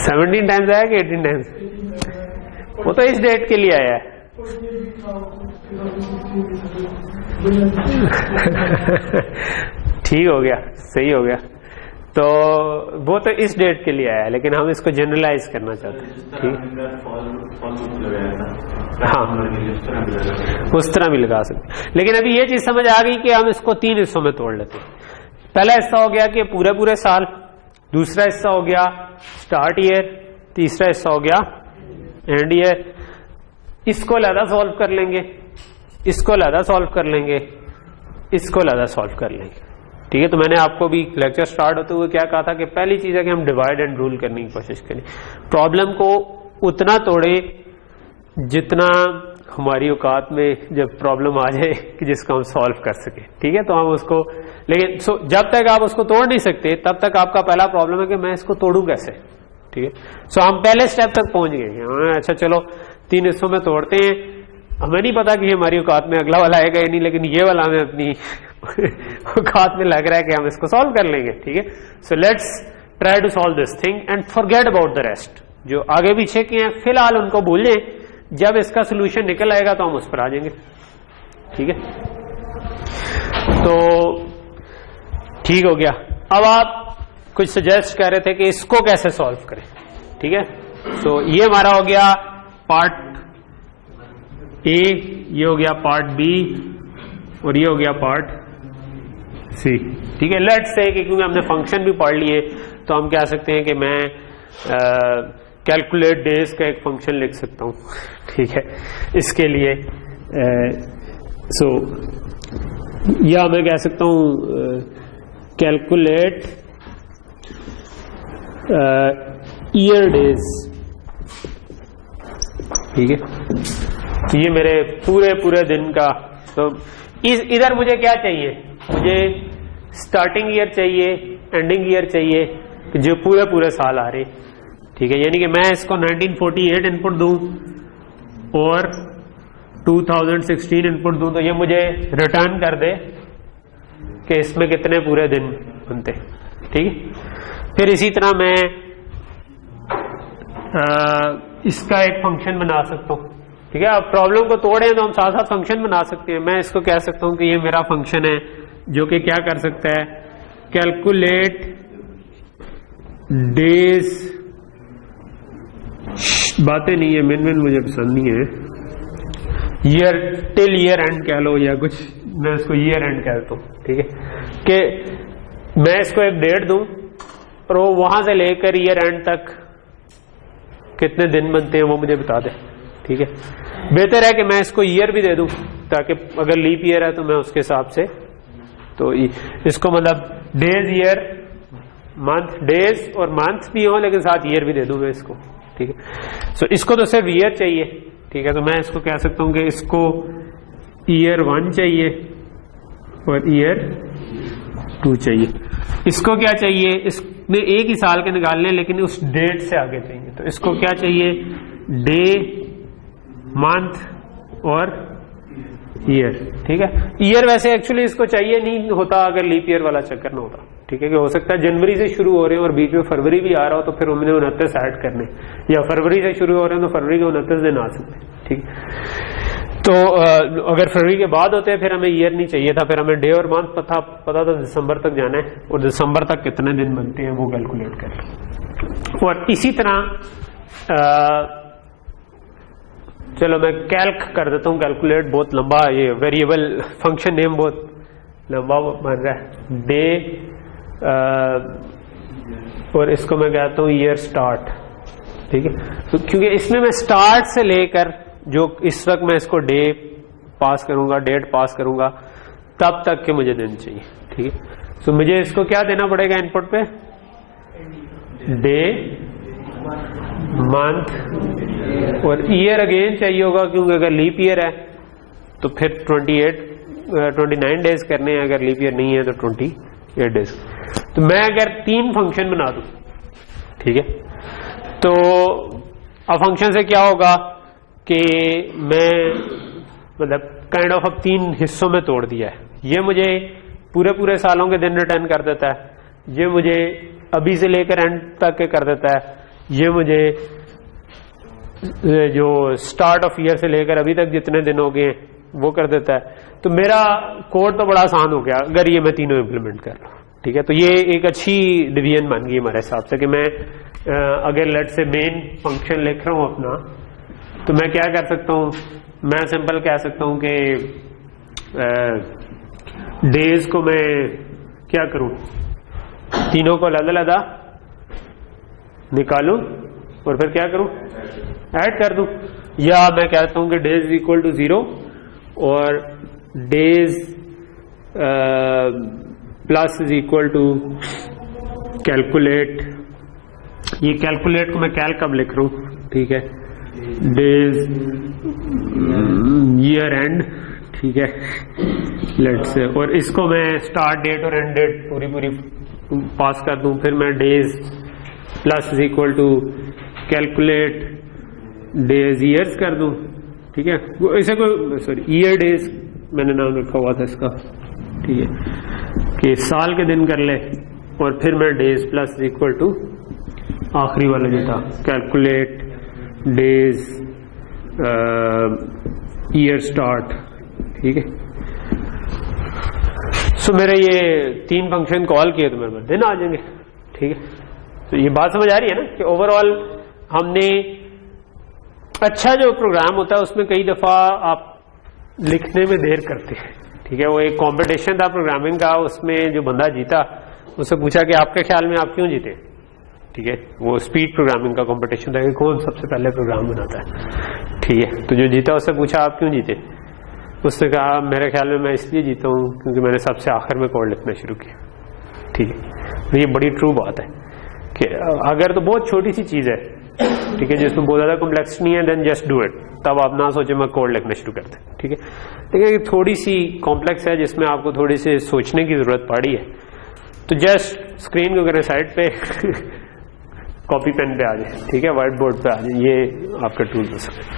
17 टाइम्स आया कि 18 टाइम्स? वो तो इस डेट के लिए आया है। ठीक हो गया, सही हो गया। तो वो तो इस डेट के लिए आया है, लेकिन हम इसको जनरलाइज करना चाहते हैं, ठीक। हाँ, उस तरह भी लगा सकते, लेकिन अभी ये चीज समझ आ गई कि हम इसको 3 हिस्सों में तोड़ लेते हैं। पहला हिस्सा हो गया कि पूरे पूरे साल, दूसरा हिस्सा हो गया स्टार्ट ईयर, तीसरा हिस्सा हो गया एंड ईयर। इसको अलग सॉल्व कर लेंगे, इसको अलग सॉल्व कर लेंगे, इसको अलग सॉल्व कर लेंगे, ठीक है। तो मैंने आपको भी लेक्चर स्टार्ट होते हुए क्या कहा था कि पहली चीज है कि हम डिवाइड एंड रूल करने की कोशिश करें, प्रॉब्लम को उतना तोड़े जितना हमारी औकात में जब प्रॉब्लम आ जाए कि जिसको हम सॉल्व कर सके, ठीक है। तो हम उसको, लेकिन जब तक आप उसको तोड़ नहीं सकते तब तक आपका पहला प्रॉब्लम है कि मैं इसको तोड़ूं कैसे, ठीक है। सो हम पहले स्टेप तक पहुंच गए। अच्छा चलो 3 हिस्सों में तोड़ते हैं, हमें नहीं पता कि हमारी औकात में अगला वाला आएगा या नहीं, लेकिन ये वाला हमें अपनी औकात में लग रहा है कि हम इसको सॉल्व कर लेंगे, ठीक है। So let's try to solve this thing and forget about the rest. जो आगे पीछे के हैं फिलहाल उनको भूल जाएं, जब इसका सोल्यूशन निकल आएगा तो हम उस पर आ जाएंगे, ठीक है। तो ठीक हो गया। अब आप कुछ सजेस्ट कर रहे थे कि इसको कैसे सॉल्व करें, ठीक है। तो ये हमारा हो गया पार्ट ए, ये हो गया पार्ट बी और ये हो गया पार्ट सी, ठीक है। लेट्स से कि क्योंकि हमने फंक्शन भी पढ़ लिए तो हम कह सकते हैं कि मैं कैलकुलेट डेज का एक फंक्शन लिख सकता हूं, ठीक है। इसके लिए सो या मैं कह सकता हूं कैलकुलेट ईयर डेज, ठीक है। तो ये मेरे पूरे दिन का, तो इधर मुझे क्या चाहिए, मुझे स्टार्टिंग ईयर चाहिए, एंडिंग ईयर चाहिए, जो पूरे साल आ रहे, ठीक है। यानी कि मैं इसको 1948 इनपुट दूं और 2016 इनपुट दूं, तो ये मुझे रिटर्न कर दे कि इसमें कितने पूरे दिन बनते, ठीक है। फिर इसी तरह मैं इसका एक फंक्शन बना सकता हूं, ठीक है। अब प्रॉब्लम को तोड़े तो हम साथ साथ फंक्शन बना सकते हैं। मैं इसको कह सकता हूं कि ये मेरा फंक्शन है जो कि क्या कर सकता है, कैलकुलेट डेज, बातें नहीं है, मिन मुझे पसंद नहीं है, ईयर टिल ईयर एंड कह लो या कुछ, मैं इसको ईयर एंड कहता हूं, ठीक है। कि मैं इसको एक डेट दूं और वो वहां से लेकर ईयर एंड तक कितने दिन बनते हैं वो मुझे बता दे, ठीक है। बेहतर है कि मैं इसको ईयर भी दे दूं ताकि अगर लीप ईयर है तो मैं उसके हिसाब से, तो इसको मतलब डेज ईयर मंथ, डेज और मंथ भी हो लेकिन साथ ईयर भी दे दूं मैं इसको, ठीक है। सो इसको तो सिर्फ ईयर चाहिए, ठीक है। तो मैं इसको कह सकता हूं कि इसको ईयर 1 चाहिए और ईयर 2 चाहिए। इसको क्या चाहिए, इसमें एक ही साल के निकालने लेकिन उस डेट से आगे चाहिए, तो इसको क्या चाहिए, डे, मंथ और ईयर, ठीक है। ईयर वैसे एक्चुअली इसको चाहिए नहीं होता अगर लीप ईयर वाला चक्कर ना होता, ठीक है, कि हो सकता है जनवरी से शुरू हो रहे हैं और बीच में फरवरी भी आ रहा हो तो फिर हमने 29 ऐड करने, या फरवरी से शुरू हो रहे हैं तो फरवरी के 29 दिन आ सकते हैं, ठीक। तो अगर फरवरी के बाद होते हैं फिर हमें ईयर नहीं चाहिए था, फिर हमें डे और मंथ पता था दिसंबर तक जाना है और दिसंबर तक कितने दिन बनते हैं वो कैलकुलेट कर लो। और इसी तरह चलो मैं कैल्क कर देता हूं, कैलकुलेट बहुत लंबा, ये वेरिएबल फंक्शन नेम बहुत लंबा बन रहा है, डे और इसको मैं कहता हूं ईयर स्टार्ट, ठीक है। तो क्योंकि इसमें मैं स्टार्ट से लेकर जो इस वक्त मैं इसको डे पास करूंगा, डेट पास करूंगा, तब तक के मुझे दिन चाहिए, ठीक है। तो मुझे इसको क्या देना पड़ेगा इनपुट पे, डे, मंथ और ईयर अगेन चाहिए होगा, क्योंकि अगर लीप ईयर है तो फिर 29 डेज करने हैं, अगर लीप ईयर नहीं है तो 28 डेज। तो मैं अगर 3 फंक्शन बना दूं, ठीक है, तो अब फंक्शन से क्या होगा कि मैं मतलब काइंड ऑफ अब 3 हिस्सों में तोड़ दिया है। ये मुझे पूरे सालों के दिन रिटर्न कर देता है, ये मुझे अभी से लेकर एंड तक के कर देता है, ये मुझे जो स्टार्ट ऑफ ईयर से लेकर अभी तक जितने दिन हो गए वो कर देता है। तो मेरा कोड तो बड़ा आसान हो गया अगर ये मैं तीनों इंप्लीमेंट कर लूं, ठीक है। तो ये एक अच्छी डिवीजन बन गई हमारे हिसाब से कि मैं अगर लेट से मेन फंक्शन लिख रहा हूं अपना, तो मैं क्या कर सकता हूं, मैं सिंपल कह सकता हूं कि डेज को मैं क्या करूं, तीनों को अलग निकालूं और फिर क्या करूं, ऐड कर दूं, या मैं कहता हूं कि डेज इक्वल टू 0 और days plus is equal to calculate. ये कैलकुलेट को मैं कैल कब लिख रहा हूं, ठीक है, डेज ईयर एंड, ठीक है, लेट से, और इसको मैं स्टार्ट डेट और एंड डेट पूरी पास कर दूं, फिर मैं days plus is equal to calculate days years कर दूं, ठीक है। इसे कोई सॉरी ईयर डेज मैंने नाम रखा हुआ था इसका, ठीक है, कि साल के दिन कर ले, और फिर मैं days plus is equal to आखिरी वाला जो था कैलकुलेट डेज ईयर स्टार्ट, ठीक है। सो मेरे ये 3 फंक्शन कॉल किए तो मेरे दिन आ जाएंगे, ठीक है। तो ये बात समझ आ रही है ना कि ओवरऑल हमने अच्छा जो प्रोग्राम होता है उसमें कई दफा आप लिखने में देर करते हैं, ठीक है। वो एक कंपटीशन था प्रोग्रामिंग का, उसमें जो बंदा जीता उससे पूछा कि आपके ख्याल में आप क्यों जीते, ठीक है। वो स्पीड प्रोग्रामिंग का कंपटीशन था कि कौन सबसे पहले प्रोग्राम बनाता है, ठीक है। तो जो जीता उससे पूछा आप क्यों जीते, उसने कहा मेरे ख्याल में मैं इसलिए जीता हूं क्योंकि मैंने सबसे आखिर में कोड लिखना शुरू किया, ठीक है। तो ये बड़ी ट्रू बात है कि अगर तो बहुत छोटी सी चीज है, ठीक है, जिसमें बहुत ज्यादा कॉम्प्लेक्सिटी नहीं है, देन जस्ट डू इट, तब आप ना सोचे मैं कोड लिखना शुरू करते, ठीक है। देखिए थोड़ी सी कॉम्प्लेक्स है जिसमें आपको थोड़ी सी सोचने की जरूरत पड़ी है, तो जस्ट स्क्रीन को करें साइड पे कॉपी पेन पे आ जाए, ठीक है, व्हाइट बोर्ड पे आ जाए, ये आपका टूल हो सकता है,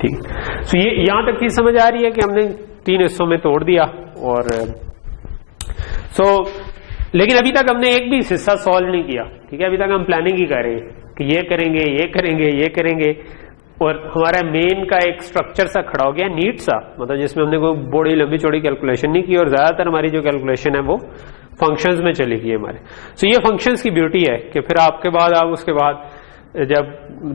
ठीक है। तो ये यहां तक चीज समझ आ रही है कि हमने 3 हिस्सों में तोड़ दिया, और लेकिन अभी तक हमने एक भी हिस्सा सॉल्व नहीं किया, ठीक है। अभी तक हम प्लानिंग ही कर रहे हैं कि ये करेंगे, ये करेंगे, ये करेंगे, और हमारा मेन का एक स्ट्रक्चर सा खड़ा हो गया, नीट सा, मतलब जिसमें हमने कोई बड़ी लंबी चौड़ी कैलकुलेशन नहीं की, और ज्यादातर हमारी जो कैलकुलेशन है वो फंक्शंस में चली गई हमारे। सो ये फंक्शंस की ब्यूटी है कि फिर आपके बाद आप उसके बाद जब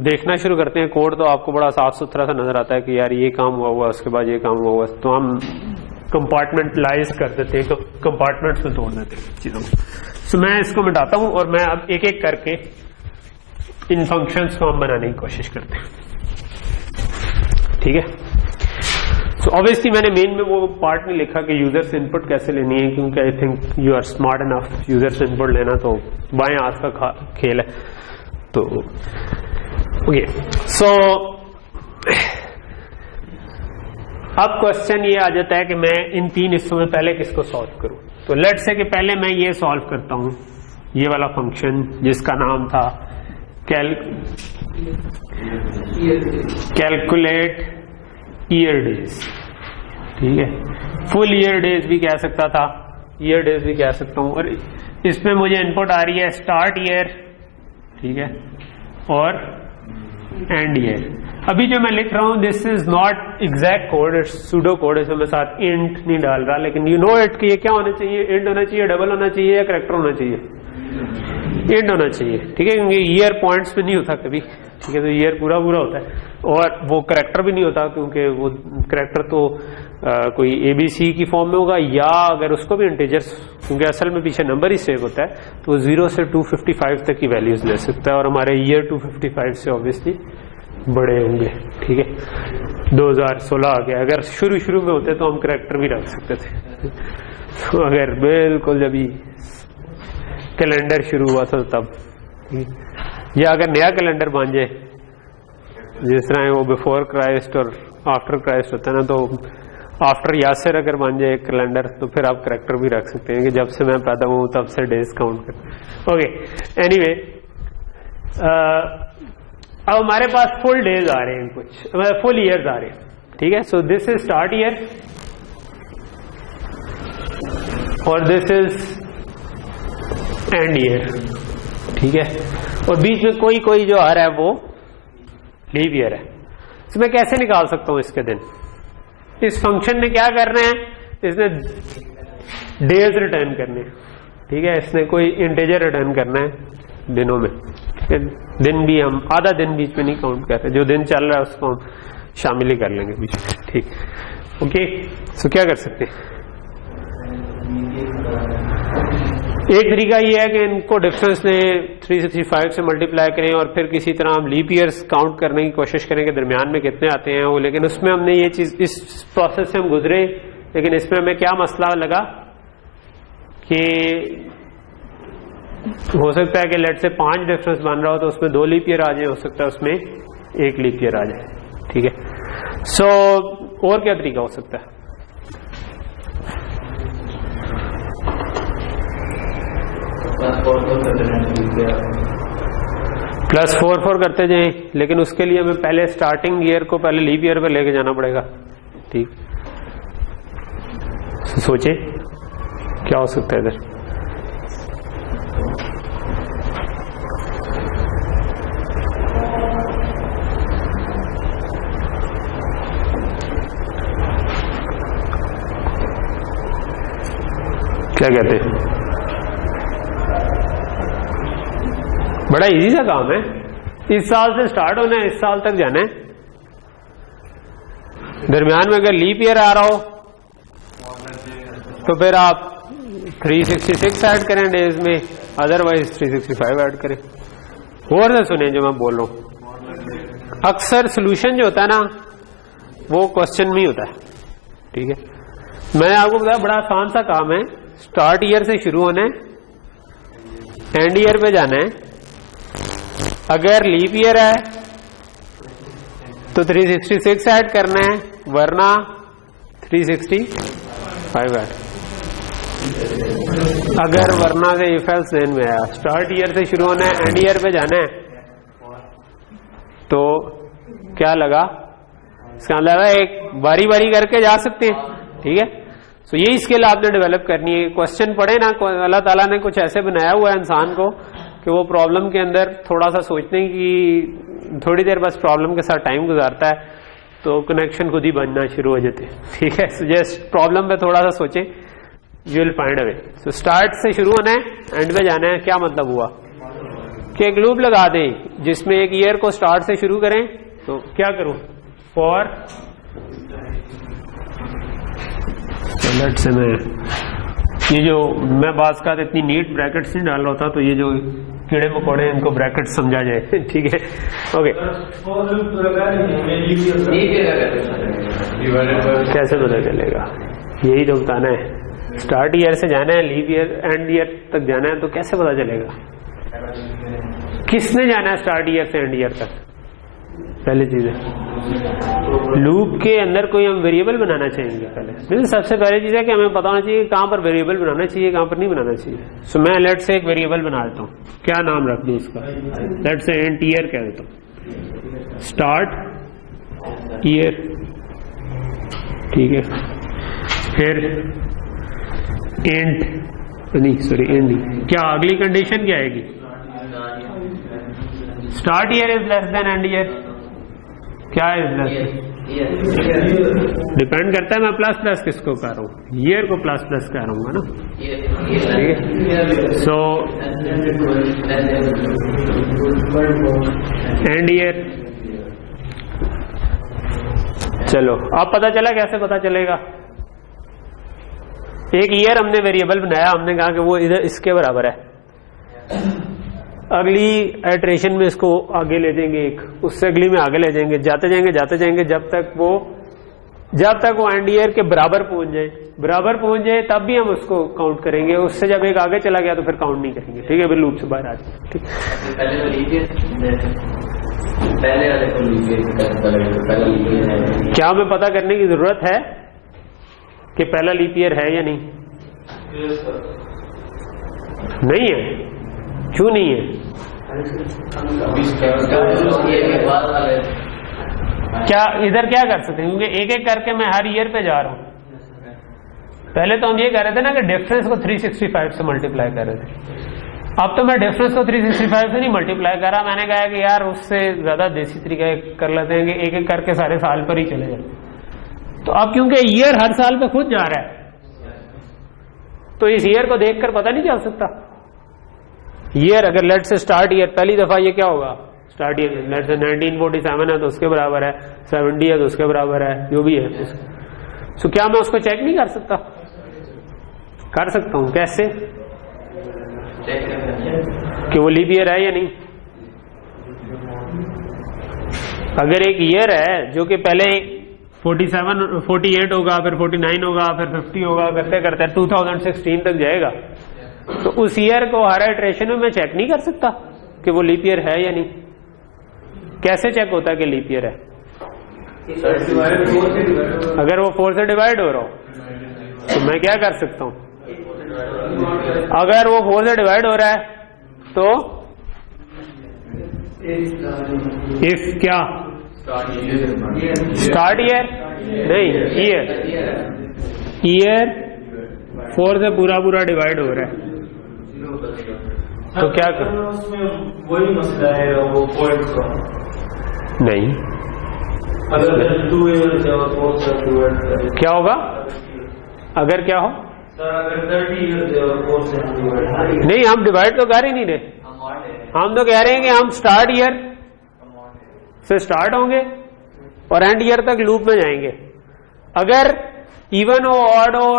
देखना शुरू करते हैं कोड, तो आपको बड़ा साफ सुथरा सा नजर आता है कि यार ये काम हुआ, उसके बाद ये काम हुआ, तो हम कंपार्टमेंटलाइज कर देते हैं, कंपार्टमेंट्स में तोड़ देते हैं चीजों को। सो मैं इसको मिटाता हूं और मैं अब एक एक करके इन फंक्शंस को हम बनाने की कोशिश करते हैं, ठीक है। सो ऑब्वियसली मैंने मेन में वो पार्ट नहीं लिखा कि यूजर से इनपुट कैसे लेनी है, क्योंकि I think you are smart enough, user से इनपुट लेना तो बाएं हाथ का खेल है। तो ओके, सो अब क्वेश्चन ये आ जाता है कि मैं इन 3 हिस्सों में पहले किसको सॉल्व करूं। तो लेट्स से कि पहले मैं ये सॉल्व करता हूं, ये वाला फंक्शन जिसका नाम था कैलकुलेट ईयर डेज, ठीक है। फुल ईयर डेज भी कह सकता था, ईयर डेज भी कह सकता हूं। और इसमें मुझे इनपुट आ रही है स्टार्ट ईयर, ठीक है, और एंड ईयर। अभी जो मैं लिख रहा हूं this is not exact code, it's pseudo code, इसमें मैं साथ इंट नहीं डाल रहा, लेकिन यू नो इट कि ये क्या होना चाहिए, इंट होना चाहिए, डबल होना चाहिए या करैक्टर होना चाहिए, इंट होना चाहिए, ठीक है, क्योंकि ईयर पॉइंट्स पे नहीं होता कभी, ठीक है, तो ईयर पूरा पूरा होता है। और वो करैक्टर भी नहीं होता, क्योंकि वो करैक्टर तो कोई एबीसी की फॉर्म में होगा, या अगर उसको भी इंटीजर्स, क्योंकि असल में पीछे नंबर ही सेव होता है, तो वो 0 से 255 तक की वैल्यूज ले सकता है, और हमारे ईयर 255 से ऑब्वियसली बड़े होंगे, ठीक है। 2016 आ गया, अगर शुरू में होते तो हम करैक्टर भी रख सकते थे, तो अगर बिल्कुल जब कैलेंडर शुरू हुआ था तब, या अगर नया कैलेंडर बन जाए, जिस तरह वो बिफोर क्राइस्ट और आफ्टर क्राइस्ट होता है ना, तो आफ्टर यासिर अगर बन जाए कैलेंडर, तो फिर आप करैक्टर भी रख सकते हैं कि जब से मैं पैदा हुआ तब से डेज काउंट कर। ओके, एनीवे, अब हमारे पास फुल डेज आ रहे हैं, कुछ फुल ईयर्स आ रहे हैं, ठीक है। So this is start year और दिस इज एंड ईयर, ठीक है, और बीच में कोई कोई जो आ रहा है वो लीप ईयर है। तो मैं कैसे निकाल सकता हूं इसके दिन? इस फंक्शन ने क्या करना है, इसने डेज रिटर्न करने, ठीक है, इसने कोई इंटीजर रिटर्न करना है दिनों में, दिन भी हम आधा दिन बीच में नहीं काउंट कर रहे, जो दिन चल रहा है उसको हम शामिल ही कर लेंगे बीच में, ठीक। ओके, सो क्या कर सकते हैं? एक तरीका ये है कि इनको डिफरेंस ने 365 से मल्टीप्लाई करें और फिर किसी तरह हम लीप ईयर्स काउंट करने की कोशिश करें कि दरमियान में कितने आते हैं वो, लेकिन उसमें हमने ये चीज, इस प्रोसेस से हम गुजरे, लेकिन इसमें हमें क्या मसला लगा कि हो सकता है कि लेट से 5 डिफरेंस बन रहा हो तो उसमें 2 लीप ईयर आ जाए, हो सकता है उसमें 1 लीप ईयर आ जाए, ठीक है। सो और क्या तरीका हो सकता है? +4 करते जाएं, लेकिन उसके लिए हमें पहले स्टार्टिंग ईयर को पहले लीप ईयर पे लेके जाना पड़ेगा, ठीक। सोचे क्या हो सकता है इधर? क्या कहते हैं? बड़ा इजी सा काम है, इस साल से स्टार्ट होना है, इस साल तक जाना है, दरमियान में अगर लीप ईयर आ रहा हो तो फिर आप 366 ऐड करें डेज में, अदरवाइज 365 ऐड करें। और से सुने जो मैं बोल रहा हूं, अक्सर सोल्यूशन जो होता है ना वो क्वेश्चन में ही होता है, ठीक है। मैंने आपको बताया बड़ा आसान सा काम है, स्टार्ट ईयर से शुरू होना है, एंड ईयर पे जाना है, अगर लीप ईयर है तो 366 ऐड करना है, वरना 365 ऐड। अगर वरना से इफ एल्स देन में आया, स्टार्ट ईयर से शुरू होना है, एंड ईयर पे जाना है, तो क्या लगा, इसका मतलब है एक बारी बारी करके जा सकते हैं, ठीक है। सो यही स्किल आपने डेवलप करनी है। क्वेश्चन पढ़े ना, अल्लाह ताला ने कुछ ऐसे बनाया हुआ है इंसान को कि वो प्रॉब्लम के अंदर थोड़ा सा सोचने की, थोड़ी देर बस प्रॉब्लम के साथ टाइम गुजारता है तो कनेक्शन खुद ही बनना शुरू हो जाते हैं, ठीक है। जस्ट प्रॉब्लम पे थोड़ा सा सोचें, you will find a way. So start से शुरू होना है, एंड पे जाना है। क्या मतलब हुआ कि एक लूप लगा दें जिसमें एक ईयर को स्टार्ट से शुरू करें, तो क्या करूं, फॉर लेट्स से मैं ये जो मैं बात का इतनी नीट ब्रैकेट्स नहीं डाल रहा होता, तो ये जो कीड़े मकोड़े इनको ब्रैकेट समझा जाए, ठीक है। ओके, कैसे पता चलेगा? यही तो बताना है, स्टार्ट ईयर से जाना है, लीप ईयर एंड ईयर तक जाना है, तो कैसे पता चलेगा? किसने जाना है स्टार्ट ईयर से एंड ईयर तक? पहली चीज है लूप के अंदर कोई हम वेरिएबल बनाना चाहेंगे पहले। सबसे पहली चीज है कि हमें पता होना चाहिए कहां पर वेरिएबल बनाना चाहिए, कहां पर नहीं बनाना चाहिए। सो मैं लेट से एक वेरिएबल बना देता हूं, क्या नाम रख दूं उसका? लेट से एंड ईयर कह देता हूं, स्टार्ट ईयर, ठीक है। फिर इंट नहीं, सॉरी इंट नहीं, क्या अगली कंडीशन क्या आएगी? Start year is less than and year. क्या इज लेस देन? डिपेंड करता है मैं प्लस प्लस किसको कर रहा हूँ, ईयर को प्लस प्लस कर रहा हूँ ना, ठीक है। सो एंड ईयर, चलो अब पता चला, कैसे पता चलेगा? एक ईयर हमने वेरिएबल बनाया, हमने कहा कि वो इधर इसके बराबर है, अगली इटरेशन में इसको आगे ले जाएंगे, एक उससे अगली में आगे ले जाएंगे, जाते जाएंगे जब तक वो एंड ईयर के बराबर पहुंच जाए तब भी हम उसको काउंट करेंगे, उससे जब एक आगे चला गया तो फिर काउंट नहीं करेंगे, ठीक है, फिर लूप से बाहर आ जाए, ठीक। क्या हमें पता करने की जरूरत है कि पहला लीप ईयर है या नहीं? नहीं है, क्यों नहीं है? क्या इधर क्या कर सकते हैं, क्योंकि एक एक करके मैं हर ईयर पे जा रहा हूं। पहले तो हम ये कह रहे थे ना कि डिफरेंस को 365 से मल्टीप्लाई कर रहे थे, अब तो मैं डिफरेंस को 365 से नहीं मल्टीप्लाई कर रहा, मैंने कहा कि यार उससे ज्यादा देसी तरीका कर लेते हैं कि एक एक करके सारे साल पर ही चले जाए। तो अब क्योंकि ईयर हर साल पे खुद जा रहा है, तो इस ईयर को देखकर पता नहीं चल सकता। ईयर अगर लेट से स्टार्ट ईयर, पहली दफा ये क्या होगा, स्टार्ट ईयर लेट से 1947 है तो उसके बराबर है, 70 है तो उसके बराबर है, जो भी है। सो क्या मैं उसको चेक नहीं कर सकता? कर सकता हूं। कैसे? कि वो लीप ईयर है या नहीं। अगर एक ईयर है जो कि पहले 47 48 होगा, फिर 49 होगा, फिर 50 होगा, करते करते 2016 तक जाएगा, तो उस ईयर को हर इटरेशन में मैं चेक नहीं कर सकता कि वो लीप ईयर है या नहीं। कैसे चेक होता है कि लीप ईयर है? अगर वो 4 से डिवाइड हो रहा हो तो मैं क्या कर सकता हूं? अगर वो 4 से डिवाइड हो रहा है तो इफ क्या स्टार्ट ईयर नहीं, ईयर 4 से पूरा डिवाइड हो रहा है तो क्या कर? वही मसला है वो पॉइंट का नहीं, अगर 2 ईयर क्या होगा? अगर क्या हो? सर अगर 30 ईयर नहीं, हम डिवाइड तो कर ही नहीं रहे, हम तो कह रहे हैं कि हम स्टार्ट ईयर से स्टार्ट होंगे और एंड ईयर तक लूप में जाएंगे। अगर इवन हो, ऑड हो,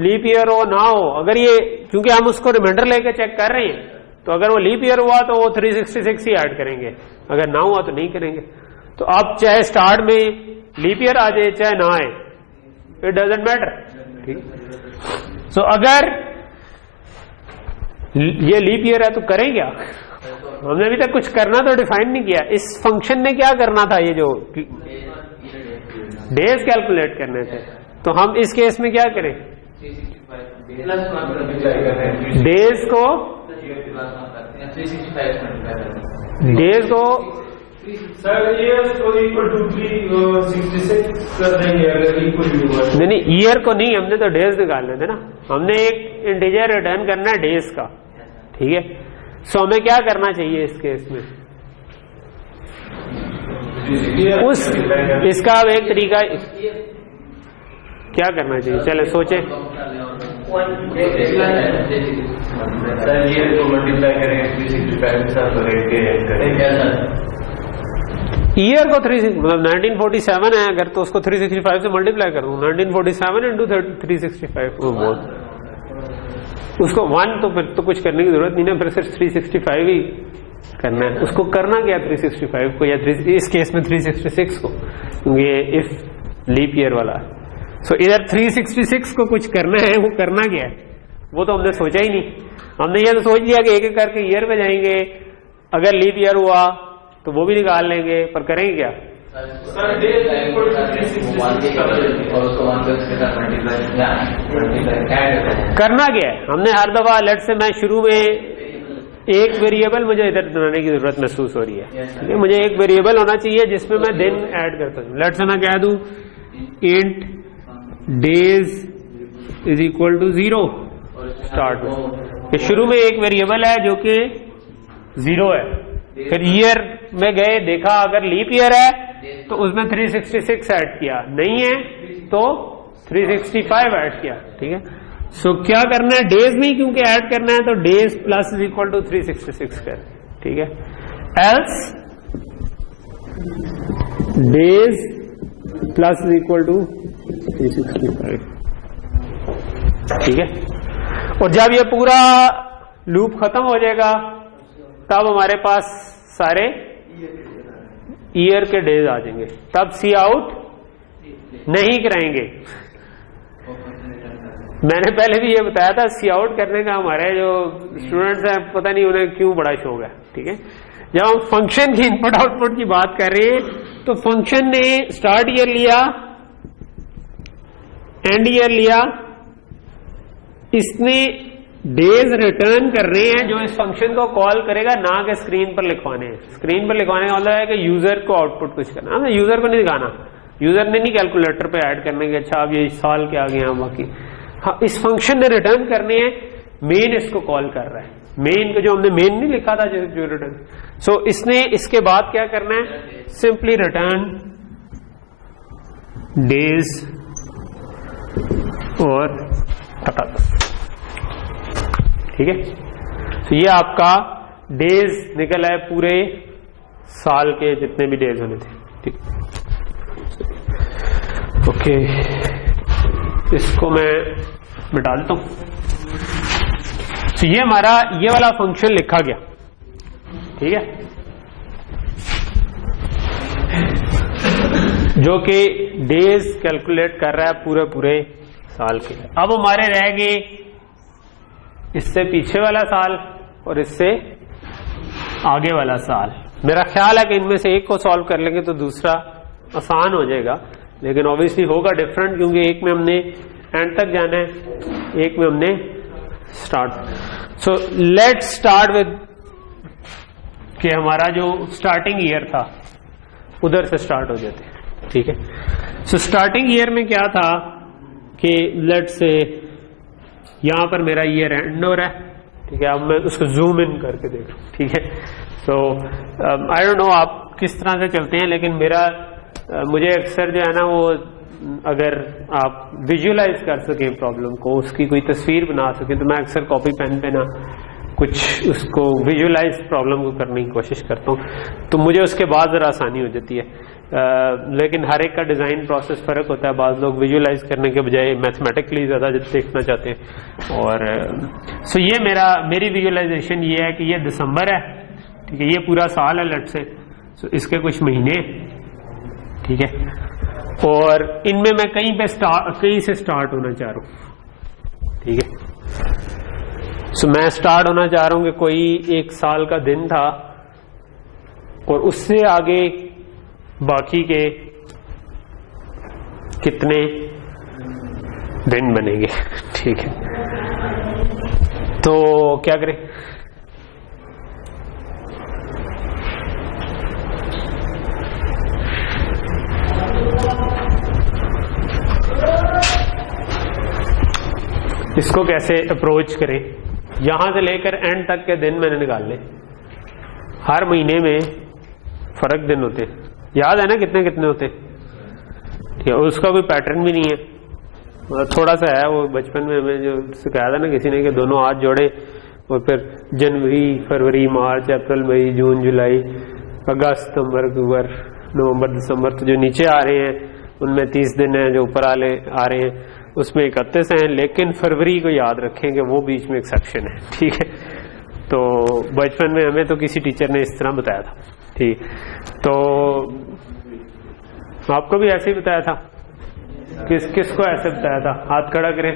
लीप ईयर हो, ना हो, अगर ये, क्योंकि हम उसको रिमाइंडर लेके चेक कर रहे हैं, तो अगर वो लीप ईयर हुआ तो वो 366 ही ऐड करेंगे, अगर ना हुआ तो नहीं करेंगे। तो अब चाहे स्टार्ट में लीप ईयर आ जाए चाहे ना आए, इट डजंट मैटर, ठीक। सो अगर ये लीप ईयर है तो करें क्या? हमने अभी तक कुछ करना तो डिफाइन नहीं किया। इस फंक्शन में क्या करना था, ये जो डेज कैलकुलेट करने थे, तो हम इस केस में क्या करें? डेज को सर ईयर को इक्वल टू 366 कर देंगे अगर इक्वल टू। नहीं, ईयर को नहीं, हमने तो डेज निकालने थे ना, हमने एक इंटीजर रिटर्न करना है डेज का, ठीक है। सो हमें क्या करना चाहिए इस केस में? इसका अब एक तरीका क्या करना चाहिए, चले सोचे। ईयर को 1947 है अगर, तो उसको 365 से मल्टीप्लाई कर दूं, 1947 इंटू 365, बहुत उसको 1 तो फिर तो कुछ करने की जरूरत नहीं ना, फिर सिर्फ 365 ही करना है। उसको करना क्या 365 को, या इस केस में 366 को, ये इफ लीप ईयर वाला। सो इधर 366 को कुछ करना है, वो करना क्या है वो तो हमने सोचा ही नहीं। हमने ये तो सोच लिया कि एक एक करके ईयर पे जाएंगे, अगर लीप ईयर हुआ तो वो भी निकाल लेंगे, पर करेंगे क्या? करना क्या है? हमने हर दफा लेट से मैं शुरू में एक वेरिएबल मुझे इधर बनाने की जरूरत महसूस हो रही है, ठीक है। मुझे एक वेरिएबल होना चाहिए जिसमें मैं दिन ऐड करता हूँ। लेट से मैं कह दूं int days is equal to 0 start में। शुरू में एक वेरिएबल है जो कि 0 है, फिर ईयर में गए देखा अगर लीप ईयर है तो उसमें 366 ऐड किया, नहीं है तो 365 ऐड किया। ठीक है, सो क्या करना है, डेज नहीं क्योंकि ऐड करना है तो days plus is equal to 366 कर। ठीक है, else days plus is equal to 365। ठीक है, और जब ये पूरा लूप खत्म हो जाएगा तब हमारे पास सारे ईयर के डेज आ जाएंगे, तब सी आउट नहीं कराएंगे। मैंने पहले भी ये बताया था, सी आउट करने का हमारे जो स्टूडेंट्स हैं पता नहीं उन्हें क्यों बड़ा शौक है। ठीक है, जब हम फंक्शन की इनपुट आउटपुट की बात कर रहे हैं तो फंक्शन ने स्टार्ट ईयर लिया, एंड ईयर लिया, इसने डेज रिटर्न कर रहे हैं जो इस फंक्शन को कॉल करेगा, ना कि स्क्रीन पर लिखवाने हैं। स्क्रीन पर लिखवाने का मतलब है कि यूजर को आउटपुट कुछ करना, हमें यूजर को नहीं दिखाना, यूजर ने नहीं कैलकुलेटर पे ऐड करने के अच्छा अब ये साल के आ गए हैं बाकी। हाँ, इस फंक्शन ने रिटर्न करने हैं, मेन इसको कॉल कर रहा है, मेन को जो हमने मेन नहीं लिखा था जो रिटर्न। सो इसने इसके बाद क्या करना है, सिंपली रिटर्न डेज और हटा दो। ठीक है, तो ये आपका डेज निकल आए पूरे साल के जितने भी डेज होने थे। ठीक, ओके, इसको मैं मिटा देता हूं। तो ये हमारा ये वाला फंक्शन लिखा गया। ठीक है, जो कि डेज कैलकुलेट कर रहा है पूरे पूरे साल के। अब हमारे रह गए इससे पीछे वाला साल और इससे आगे वाला साल। मेरा ख्याल है कि इनमें से एक को सॉल्व कर लेंगे तो दूसरा आसान हो जाएगा, लेकिन ऑब्वियसली होगा डिफरेंट क्योंकि एक में हमने एंड तक जाना है, एक में हमने start. So let's start with कि हमारा जो स्टार्टिंग ईयर था उधर से स्टार्ट हो जाते हैं। ठीक है, सो स्टार्टिंग ईयर में क्या था कि लेट्स से यहां पर मेरा ईयर एंड हो रहा है। ठीक है, अब मैं उसको जूम इन करके देख रहा हूं। ठीक है, सो आई डोंट नो आप किस तरह से चलते हैं, लेकिन मुझे अक्सर जो है ना वो अगर आप विजुअलाइज कर सके प्रॉब्लम को, उसकी कोई तस्वीर बना सके, तो मैं अक्सर कॉपी पेन पे ना कुछ उसको विजुअलाइज प्रॉब्लम को करने की कोशिश करता हूँ, तो मुझे उसके बाद जरा आसानी हो जाती है। लेकिन हर एक का डिजाइन प्रोसेस फर्क होता है, बाज लोग विजुअलाइज करने के बजाय मैथमेटिकली ज्यादा देखना चाहते हैं। और सो ये मेरी विजुअलाइजेशन ये है कि ये दिसंबर है। ठीक है, ये पूरा साल है लेट से, सो इसके कुछ महीने। ठीक है, और इनमें मैं कहीं से स्टार्ट होना चाह रहा हूं। ठीक है, सो मैं स्टार्ट होना चाह रहा हूं कि कोई एक साल का दिन था और उससे आगे बाकी के कितने दिन बनेंगे। ठीक है, तो क्या करें, इसको कैसे अप्रोच करें। यहां से लेकर एंड तक के दिन मैंने निकाल ले, हर महीने में फर्क दिन होते, याद है ना कितने कितने होते। ठीक है, उसका कोई पैटर्न भी नहीं है, मतलब थोड़ा सा है, वो बचपन में हमें जो सिखाया था ना किसी ने कि दोनों हाथ जोड़े और फिर जनवरी फरवरी मार्च अप्रैल मई जून जुलाई अगस्त सितंबर अक्टूबर नवंबर दिसंबर, तो जो नीचे आ रहे हैं उनमें 30 दिन है, जो ऊपर आ रहे हैं उसमें 31 हैं, लेकिन फरवरी को याद रखेंगे वो बीच में एक्सेप्शन है। ठीक है, तो बचपन में हमें तो किसी टीचर ने इस तरह बताया था। ठीक, तो आपको भी ऐसे ही बताया था? किसको ऐसे बताया था? हाथ खड़ा करें,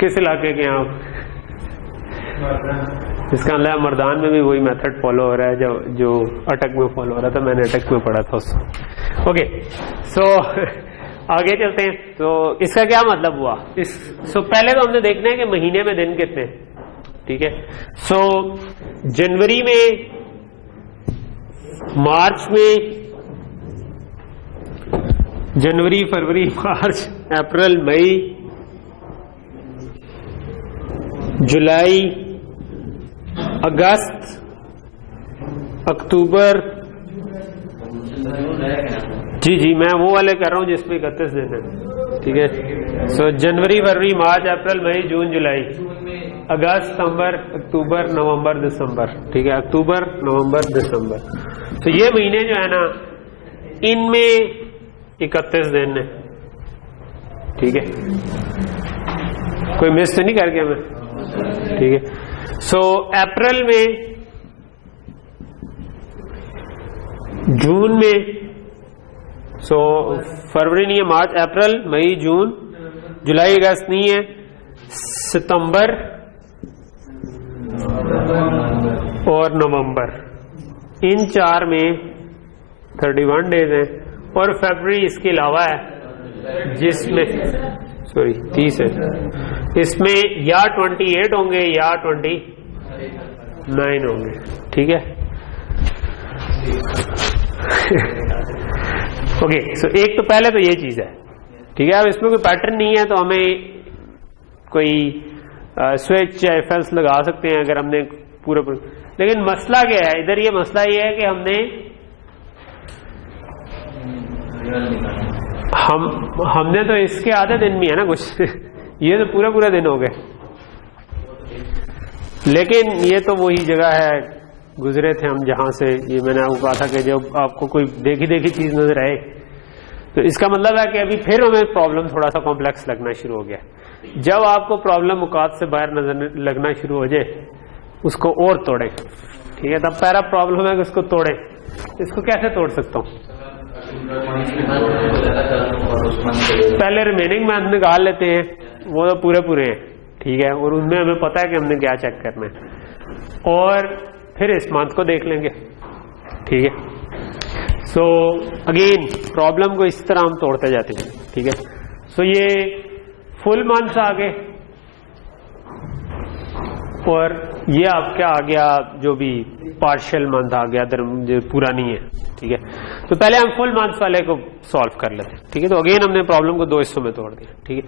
किस इलाके के आप? इसका मतलब मर्दान में भी वही मेथड फॉलो हो रहा है जो अटक में फॉलो हो रहा था, मैंने अटक में पढ़ा था उसको। ओके, सो आगे चलते हैं। तो इसका क्या मतलब हुआ? सो पहले तो हमने देखना है कि महीने में दिन कितने। ठीक है, सो जनवरी में, मार्च में, जनवरी, फरवरी, मार्च, अप्रैल, मई, जुलाई, अगस्त, अक्टूबर। जी मैं वो वाले कर रहा हूं जिसमें 31 दिन है, ठीक है। सो जनवरी, फरवरी, मार्च, अप्रैल, मई, जून, जुलाई, अगस्त, सितंबर, अक्टूबर, नवंबर, दिसंबर, ठीक है। अक्टूबर, नवंबर, दिसंबर। तो ये महीने जो है ना, इनमें 31 दिन है, ठीक है। कोई मिस तो नहीं कर गया मैं, ठीक है। सो अप्रैल में, जून में, सो फरवरी नहीं है, मार्च, अप्रैल, मई, जून, जुलाई, अगस्त नहीं है, सितंबर और नवंबर, इन 4 में 31 डेज हैं। और फरवरी इसके अलावा है जिसमें 30 है, इसमें या 28 होंगे या 29 होंगे, ठीक है। ओके, सो एक तो पहले तो ये चीज है, ठीक है। अब इसमें कोई पैटर्न नहीं है तो हमें कोई स्विच या एफएल्स लगा सकते हैं अगर हमने पूरा। लेकिन मसला क्या है इधर? ये मसला ये है कि हमने तो इसके आधे दिन भी है ना कुछ ये तो पूरा दिन हो गए। लेकिन ये तो वही जगह है, गुजरे थे हम जहां से, ये मैंने आपको कहा था कि जब आपको कोई देखी चीज नजर आए तो इसका मतलब है कि अभी फिर हमें प्रॉब्लम थोड़ा सा कॉम्प्लेक्स लगना शुरू हो गया। जब आपको प्रॉब्लम औकात से बाहर नजर लगना शुरू हो जाए उसको और तोड़े, ठीक है। तब पहला प्रॉब्लम है कि उसको तोड़े। इसको कैसे तोड़ सकता हूं? पहले रिमेनिंग मंथ निकाल लेते हैं, वो तो पूरे हैं, ठीक है। और उनमें हमें पता है कि हमने क्या चेक करना है, और फिर इस मंथ को देख लेंगे, ठीक है। सो अगेन प्रॉब्लम को इस तरह हम तोड़ते जाते हैं, ठीक है। सो ये फुल मंथ्स आ गए और ये आपका आ गया जो भी पार्शियल मंथ आ गया, जो पूरा नहीं है, ठीक है। तो पहले हम फुल मंथ्स वाले को सॉल्व कर लेते हैं, ठीक है। तो अगेन हमने प्रॉब्लम को 2 हिस्सों में तोड़ दिया, ठीक है।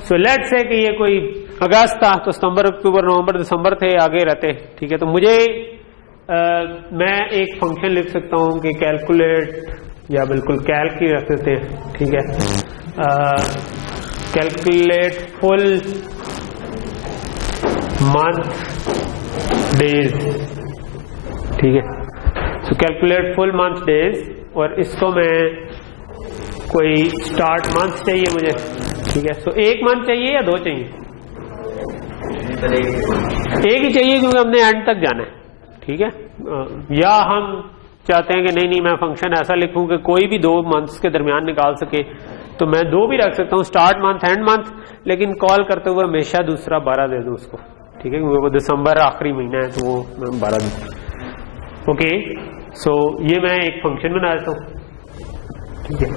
सो लेट्स से कि ये कोई अगस्त था तो सितंबर, अक्टूबर, नवंबर, दिसंबर थे, आगे रहते, ठीक है। तो मुझे मैं एक फंक्शन लिख सकता हूं कि कैलकुलेट, या बिल्कुल कैल्क ही रख देते हैं, ठीक है। कैलकुलेट फुल मंथ डेज, ठीक है। So calculate full month days, और इसको मैं कोई स्टार्ट मंथ चाहिए मुझे, ठीक है। सो 1 मंथ चाहिए या 2 चाहिए? 1 ही चाहिए क्योंकि हमने एंड तक जाना है, ठीक है। या हम चाहते हैं कि नहीं मैं फंक्शन ऐसा लिखूं कि कोई भी 2 मंथ्स के दरमियान निकाल सके, तो मैं 2 भी रख सकता हूं, स्टार्ट मंथ, एंड मंथ, लेकिन कॉल करते हुए हमेशा दूसरा 12 दे दूं उसको, ठीक है, क्योंकि वो दिसंबर आखिरी महीना है तो वो मैं 12 दूं। ओके, सो ये मैं एक फंक्शन बना देता हूं, ठीक है।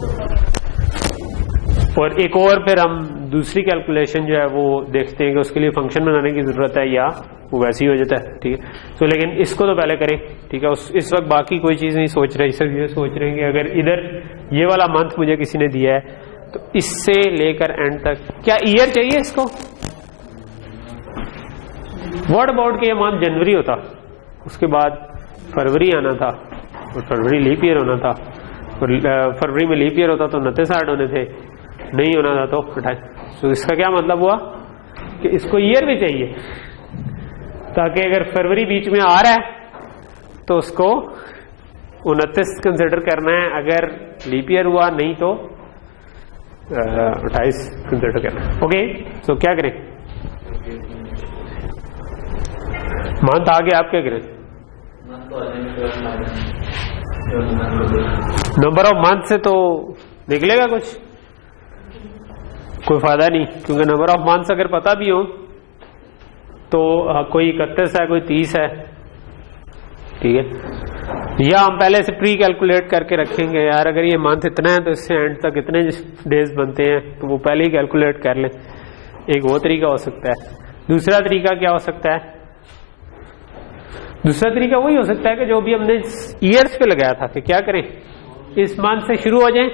और एक और फिर हम दूसरी कैलकुलेशन जो है वो देखते हैं कि उसके लिए फंक्शन बनाने की जरूरत है या वो वैसे ही हो जाता है, ठीक है। तो लेकिन इसको तो पहले करें, ठीक है। इस वक्त बाकी कोई चीज नहीं सोच रहे, सिर्फ ये सोच रहे हैं कि अगर इधर ये वाला मंथ मुझे किसी ने दिया है तो इससे लेकर एंड तक क्या ईयर चाहिए इसको? व्हाट अबाउट कि ये मंथ जनवरी होता, उसके बाद फरवरी आना था, और फरवरी लीप ईयर होना था, और फरवरी में लीप ईयर होता तो 29 ऐड होने थे, नहीं होना था तो 28। तो इसका क्या मतलब हुआ कि इसको ईयर भी चाहिए, ताकि अगर फरवरी बीच में आ रहा है तो उसको 29 कंसिडर करना है, अगर लीप ईयर हुआ नहीं तो 28 कंसिडर करना है। ओके, तो क्या करें? मंथ आ गया, आप क्या करें? नंबर ऑफ मंथ से तो निकलेगा कुछ, कोई फायदा नहीं, क्योंकि नंबर ऑफ मंथ्स अगर पता भी हो तो कोई 31 है, कोई 30 है, ठीक है। या हम पहले से प्री कैलकुलेट करके रखेंगे, यार अगर ये मंथ इतना है तो इससे एंड तक इतने डेज बनते हैं, तो वो पहले ही कैलकुलेट कर लें। एक वो तरीका हो सकता है। दूसरा तरीका क्या हो सकता है? दूसरा तरीका वही हो सकता है कि जो भी हमने ईयर्स पे लगाया था कि क्या करें, इस मंथ से शुरू हो जाएं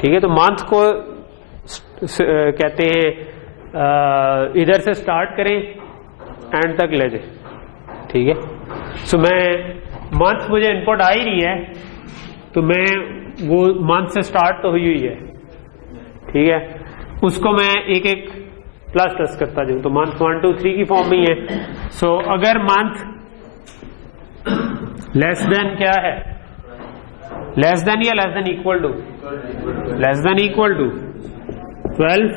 ठीक है। तो मंथ को कहते हैं इधर से स्टार्ट करें एंड तक ले जाए, ठीक है। सो मैं मंथ मुझे इनपुट आ ही रही है, तो मैं वो मंथ से स्टार्ट तो हुई है, ठीक है, उसको मैं एक एक प्लस प्लस करता जाऊं, तो मंथ 1 2 3 की फॉर्म में ही है। सो अगर मंथ लेस देन क्या है, लेस देन या less than equal to, less than equal to 12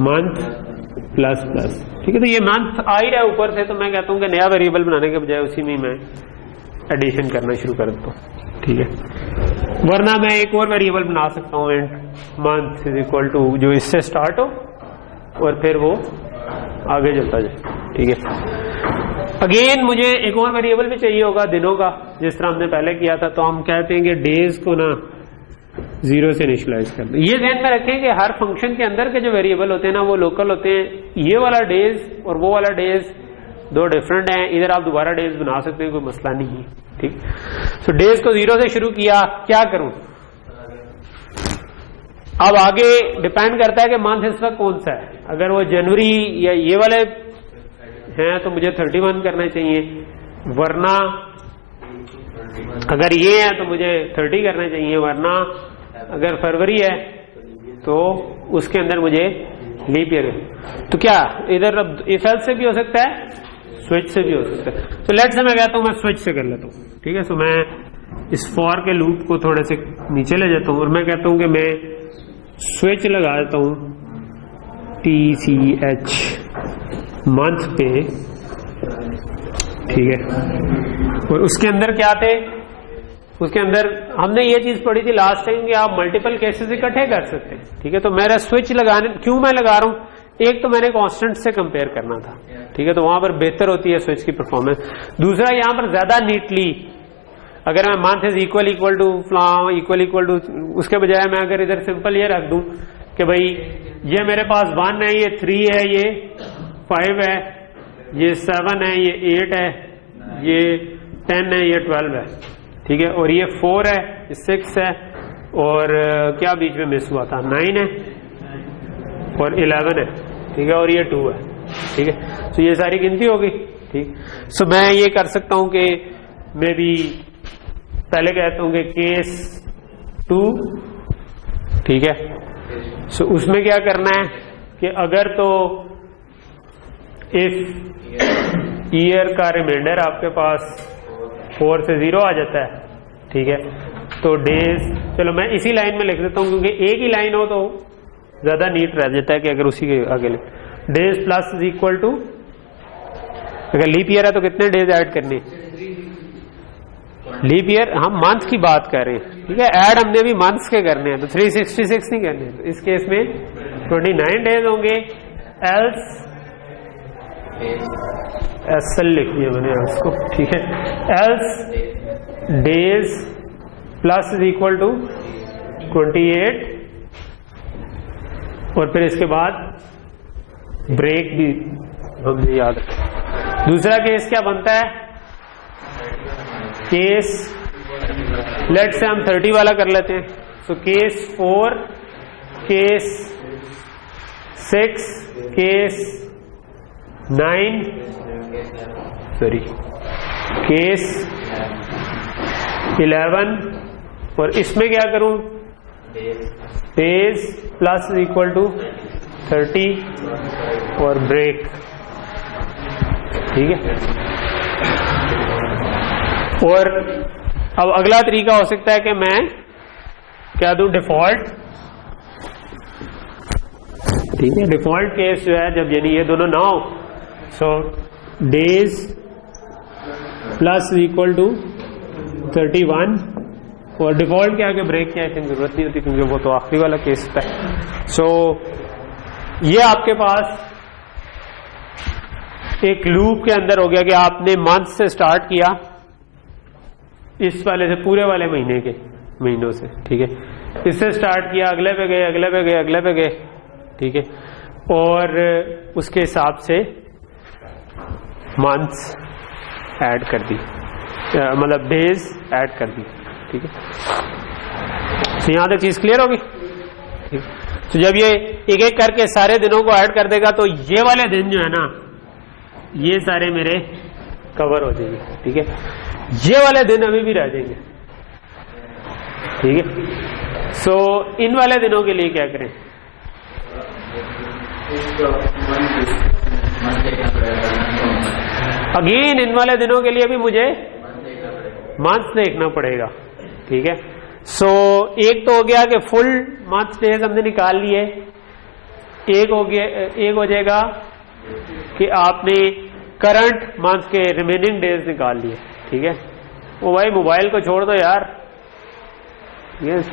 month plus plus, ठीक है। तो ये मंथ आ ही रहा है ऊपर से, तो मैं कहता हूं कि नया वेरिएबल बनाने के बजाय उसी में मैं एडिशन करना शुरू कर देता हूं, ठीक है। वरना मैं एक और वेरिएबल बना सकता हूं, and month is equal to जो इससे स्टार्ट हो और फिर वो आगे चलता जाए, ठीक है। अगेन मुझे एक और वेरिएबल भी चाहिए होगा दिनों का, जिस तरह हमने पहले किया था। तो हम कहते हैं कि डेज को ना 0 से इनिशियलाइज कर दें। ये ध्यान में रखें कि हर फंक्शन के अंदर के जो वेरिएबल होते हैं ना वो लोकल होते हैं। ये वाला डेज और वो वाला डेज दो डिफरेंट हैं, इधर आप दोबारा डेज बना सकते हैं, कोई मसला नहीं है, ठीक। सो डेज को 0 से शुरू किया, क्या करूं अब आगे डिपेंड करता है कि मंथ इस वक्त कौन सा है। अगर वो जनवरी या ये वाले हैं तो मुझे 31 करना चाहिए, वरना अगर ये है तो मुझे 30 करना चाहिए, वरना अगर फरवरी है तो उसके अंदर मुझे लीप ईयर। तो क्या इधर अब इफ एल्स से भी हो सकता है, स्विच से भी हो सकता है। तो लेट्स से मैं कहता हूं मैं स्विच से कर लेता हूं, ठीक है। सो मैं इस फॉर के लूप को थोड़े से नीचे ले जाता हूं और मैं कहता हूं कि मैं स्विच लगा देता हूं TCH मंथ पे, ठीक है। और उसके अंदर क्या थे, उसके अंदर हमने ये चीज पढ़ी थी लास्ट टाइम कि आप मल्टीपल केसेस इकट्ठे कर सकते हैं, ठीक है। तो मेरा स्विच लगाने क्यों मैं लगा रहा हूं, एक तो मैंने कांस्टेंट से कंपेयर करना था, ठीक है, तो वहां पर बेहतर होती है स्विच की परफॉर्मेंस। दूसरा यहां पर ज्यादा नीटली अगर मैं month is equal to equal to उसके बजाय मैं अगर इधर सिंपल ये रख दूं कि भाई ये मेरे पास 1 है, ये 3 है, ये 5 है, ये 7 है, ये 8 है, ये 10 है, ये 12 है, ठीक है, और ये 4 है, ये 6 है, और क्या बीच में मिस हुआ था 9 है और 11 है, ठीक है, और ये 2 है, ठीक है। तो ये सारी गिनती होगी, ठीक। सो मैं ये कर सकता हूं कि मैं भी पहले कहता हूं कि केस 2, ठीक है। सो उसमें क्या करना है कि अगर तो इफ ईयर का रिमाइंडर आपके पास 4 से 0 आ जाता है, ठीक है, तो डेज, चलो मैं इसी लाइन में लिख देता हूं क्योंकि एक ही लाइन हो तो ज्यादा नीट रह जाता है कि अगर उसी के आगे days plus is equal to, अगर लीप ईयर है तो कितने डेज ऐड करने, लीप ईयर हम मंथ की बात कर रहे हैं, ठीक है, ऐड हमने भी मंथ्स के करने हैं, तो 366 नहीं करने। तो इस केस में 29 डेज होंगे, एल्स एसल लिख दिया मैंने उसको, ठीक है, else days plus is equal to 28, और फिर इसके बाद ब्रेक भी हमने याद रखा। दूसरा केस क्या बनता है, केस लेट से हम 30 वाला कर लेते हैं। So case 4, case 6, case 9, sorry case 11, और इसमें क्या करूं, डेज प्लस इक्वल टू 30 और ब्रेक, ठीक है। और अब अगला तरीका हो सकता है कि मैं क्या दूं, डिफॉल्ट, ठीक है। डिफॉल्ट केस जो है जब यानी ये दोनों ना हो, सो डेज प्लस इक्वल टू 31, और डिफॉल्ट के आगे ब्रेक की आई थिंक जरूरत नहीं होती क्योंकि वो तो आखिरी वाला केस होता है। सो ये आपके पास एक लूप के अंदर हो गया कि आपने मंथ से स्टार्ट किया, इस वाले से पूरे वाले महीने के महीनों से, ठीक है, इससे स्टार्ट किया, अगले पे गए, अगले पे गए, अगले पे गए, ठीक है, और उसके हिसाब से मंथ्स ऐड कर दी, मतलब डेज ऐड कर दी, ठीक है। तो यहां तक चीज क्लियर होगी। तो जब ये एक एक करके सारे दिनों को ऐड कर देगा तो ये वाले दिन जो है ना ये सारे मेरे कवर हो जाएंगे, ठीक है। ये वाले दिन अभी भी रह जाएंगे, ठीक है। सो इन वाले दिनों के लिए क्या करें, अगेन इन वाले दिनों के लिए भी मुझे मंथ देखना पड़ेगा, ठीक है। सो एक तो हो गया कि फुल मंथ डेज हमने निकाल लिए, एक हो जाएगा कि आपने करंट मंथ के रिमेनिंग डेज निकाल लिए, ठीक है। वो भाई मोबाइल को छोड़ दो यार, यस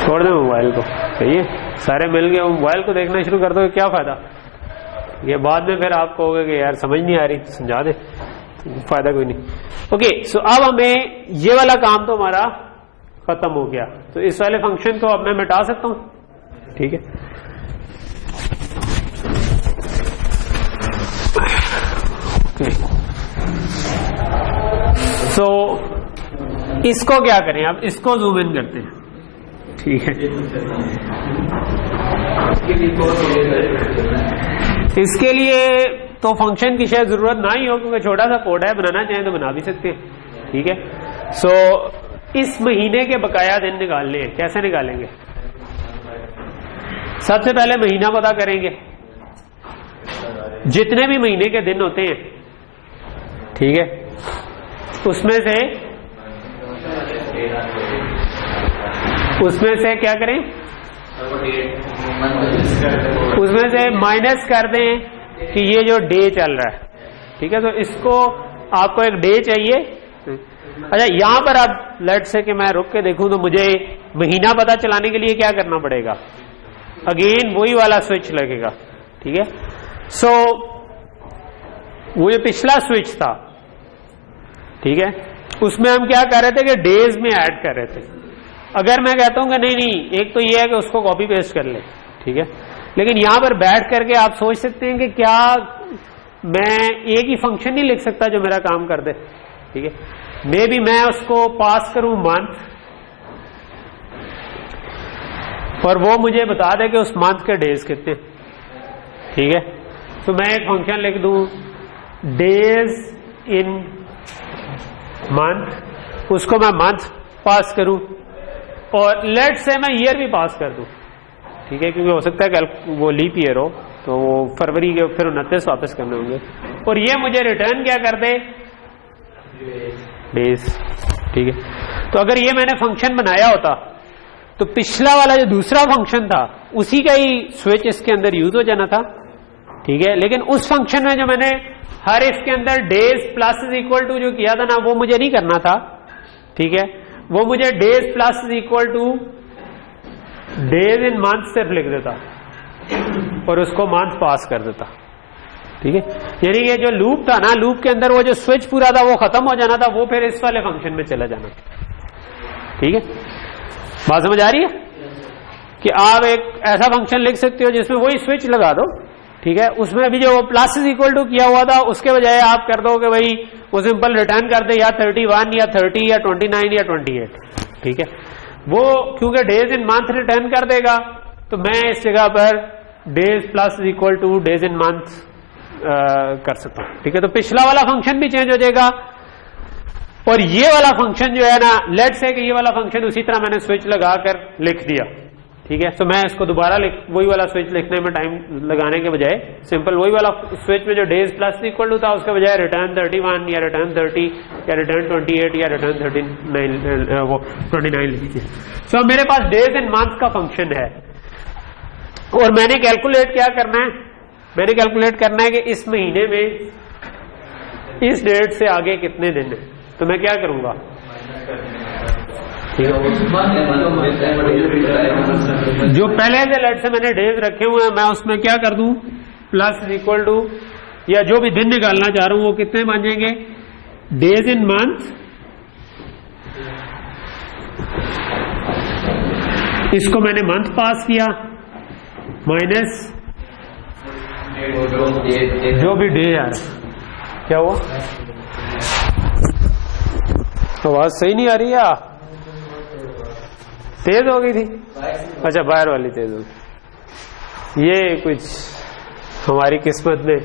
छोड़ दो मोबाइल को, सही है। सारे मिल गए मोबाइल को देखना शुरू कर दो, क्या फायदा, ये बाद में फिर आप कहोगे कि यार समझ नहीं आ रही, समझा दे, फायदा कोई नहीं। ओके, सो अब हमें ये वाला काम तो हमारा खत्म हो गया, तो इस वाले फंक्शन को अब मैं मिटा सकता हूं, ठीक है। सो इसको क्या करें, अब इसको जूम इन करते हैं, ठीक है। इसके लिए तो फंक्शन की शायद जरूरत ना ही हो, क्योंकि छोटा सा कोड है, बनाना चाहें तो बना भी सकते हैं, ठीक है। सो इस महीने के बकाया दिन निकालने हैं, कैसे निकालेंगे? सबसे पहले महीना पता करेंगे, जितने भी महीने के दिन होते हैं, ठीक है, उसमें से क्या करें, उसमें से माइनस कर दें कि ये जो डे चल रहा है, ठीक है। तो इसको आपको एक डे चाहिए। अच्छा, यहां पर अब लेट से कि मैं रुक के देखूं तो मुझे महीना पता चलाने के लिए क्या करना पड़ेगा, अगेन वही वाला स्विच लगेगा, ठीक है। सो वो जो पिछला स्विच था, ठीक है, उसमें हम क्या कर रहे थे कि डेज में ऐड कर रहे थे। अगर मैं कहता हूं कि नहीं, एक तो ये है कि उसको कॉपी पेस्ट कर ले, ठीक है, लेकिन यहां पर बैठ करके आप सोच सकते हैं कि क्या मैं एक ही फंक्शन नहीं लिख सकता जो मेरा काम कर दे, ठीक है। मे बी मैं उसको पास करूं मंथ, और वो मुझे बता दे कि उस मंथ के डेज कितने, ठीक है। तो मैं एक फंक्शन लिख दूं डेज इन मंथ, उसको मैं मंथ पास करूं, और लेट से मैं ईयर भी पास कर दूं, ठीक है, क्योंकि हो सकता है कि वो लीप ईयर हो, तो वो फरवरी के फिर 29 वापस करने होंगे, और ये मुझे रिटर्न क्या कर दे, डेज, ठीक है। तो अगर ये मैंने फंक्शन बनाया होता तो पिछला वाला जो दूसरा फंक्शन था उसी का ही स्विच इसके अंदर यूज हो जाना था, ठीक है। लेकिन उस फंक्शन में जो मैंने हर इसके अंदर days plus is equal to जो किया था ना, वो मुझे नहीं करना था, ठीक है। वो मुझे days plus is equal two days in month सिर्फ लिख देता और उसको मंथ पास कर देता, ठीक है। यानी ये जो लूप था ना, लूप के अंदर वो जो स्विच पूरा था वो खत्म हो जाना था, वो फिर इस वाले फंक्शन में चला जाना, ठीक है। बात समझ आ रही है कि आप एक ऐसा फंक्शन लिख सकते हो जिसमें वही स्विच लगा दो, ठीक है। उसमें अभी जो प्लस इज इक्वल टू किया हुआ था उसके बजाय आप कर दो कि भाई वो सिंपल रिटर्न कर दे या 31 या 30 या 29 या 28, ठीक है। वो क्योंकि डेज इन मंथ रिटर्न कर देगा, तो मैं इस जगह पर days plus is equal two days in month कर सकता हूं, ठीक है। तो पिछला वाला फंक्शन भी चेंज हो जाएगा, और ये वाला फंक्शन जो है ना, लेट से कि ये वाला फंक्शन उसी तरह मैंने स्विच लगाकर लिख दिया, ठीक है। तो मैं इसको दोबारा वही वाला स्विच लिखने में टाइम लगाने के बजाय सिंपल वही वाला स्विच में जो डेज प्लस इक्वल टू था उसके बजाय रिटर्न 31 या रिटर्न 30 या रिटर्न 28 या रिटर्न 29 लिख दीजिए। सो मेरे पास डेज एंड मंथ का फंक्शन है, और मैंने कैलकुलेट क्या करना है, मैंने कैलकुलेट करना है कि इस महीने में इस डेट से आगे कितने दिन है। तो मैं क्या करूंगा, जो पहले से लेट से मैंने डेज रखे हुए हैं मैं उसमें क्या कर दूं, प्लस इक्वल टू, या जो भी दिन निकालना चाह रहा हूं वो कितने बन जाएंगे, डेज इन मंथ, इसको मैंने मंथ पास किया, माइनस जो भी डे यार क्या हुआ, आवाज सही नहीं आ रही है, तेज हो गई थी? अच्छा, बाहर वाली तेज हो गई। ये कुछ हमारी किस्मत में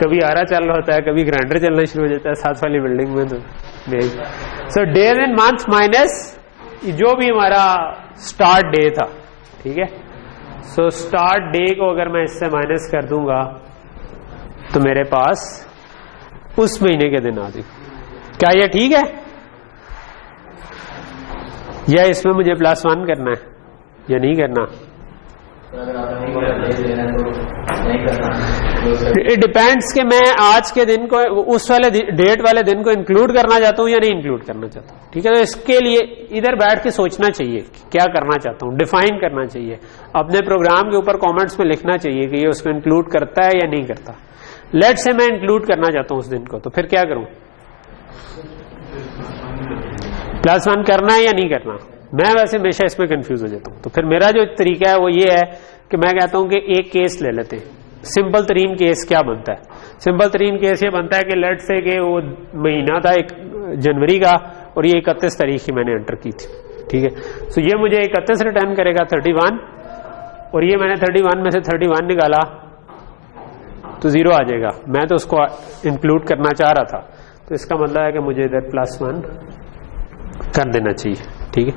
कभी आरा चल रहा होता है, कभी ग्राइंडर चलना शुरू हो जाता है साथ वाली बिल्डिंग में। तो सो डेज एंड मंथ माइनस जो भी हमारा स्टार्ट डे था, ठीक है। सो स्टार्ट डे को अगर मैं इससे माइनस कर दूंगा तो मेरे पास उस महीने के दिन आ जाएंगे। क्या ये ठीक है? या इसमें मुझे +1 करना है या नहीं करना? इट डिपेंड्स कि मैं आज के दिन को उस वाले डेट वाले दिन को इंक्लूड करना चाहता हूं या नहीं इंक्लूड करना चाहता हूं, ठीक है। तो इसके लिए इधर बैठ के सोचना चाहिए कि क्या करना चाहता हूं, डिफाइन करना चाहिए, अपने प्रोग्राम के ऊपर कमेंट्स में लिखना चाहिए कि ये उसको इंक्लूड करता है या नहीं करता। लेट से मैं इंक्लूड करना चाहता हूं उस दिन को, तो फिर क्या करूं? +1 करना है या नहीं करना? मैं वैसे हमेशा इसमें कंफ्यूज हो जाता हूं। तो फिर मेरा जो तरीका है वो ये है कि मैं कहता हूं कि एक केस ले लेते हैं। सिंपल तरीन केस क्या बनता है? सिंपल तरीन केस ये बनता है कि लेट से कि वो महीना था 1 जनवरी का और ये 31 तारीख की मैंने एंटर की थी, ठीक है। तो ये मुझे 31 रिटर्न करेगा 31, और ये मैंने 31 में से 31 निकाला तो 0 आ जाएगा। मैं तो उसको इंक्लूड करना चाह रहा था, तो इसका मतलब है कि मुझे इधर +1 कर देना चाहिए, ठीक है।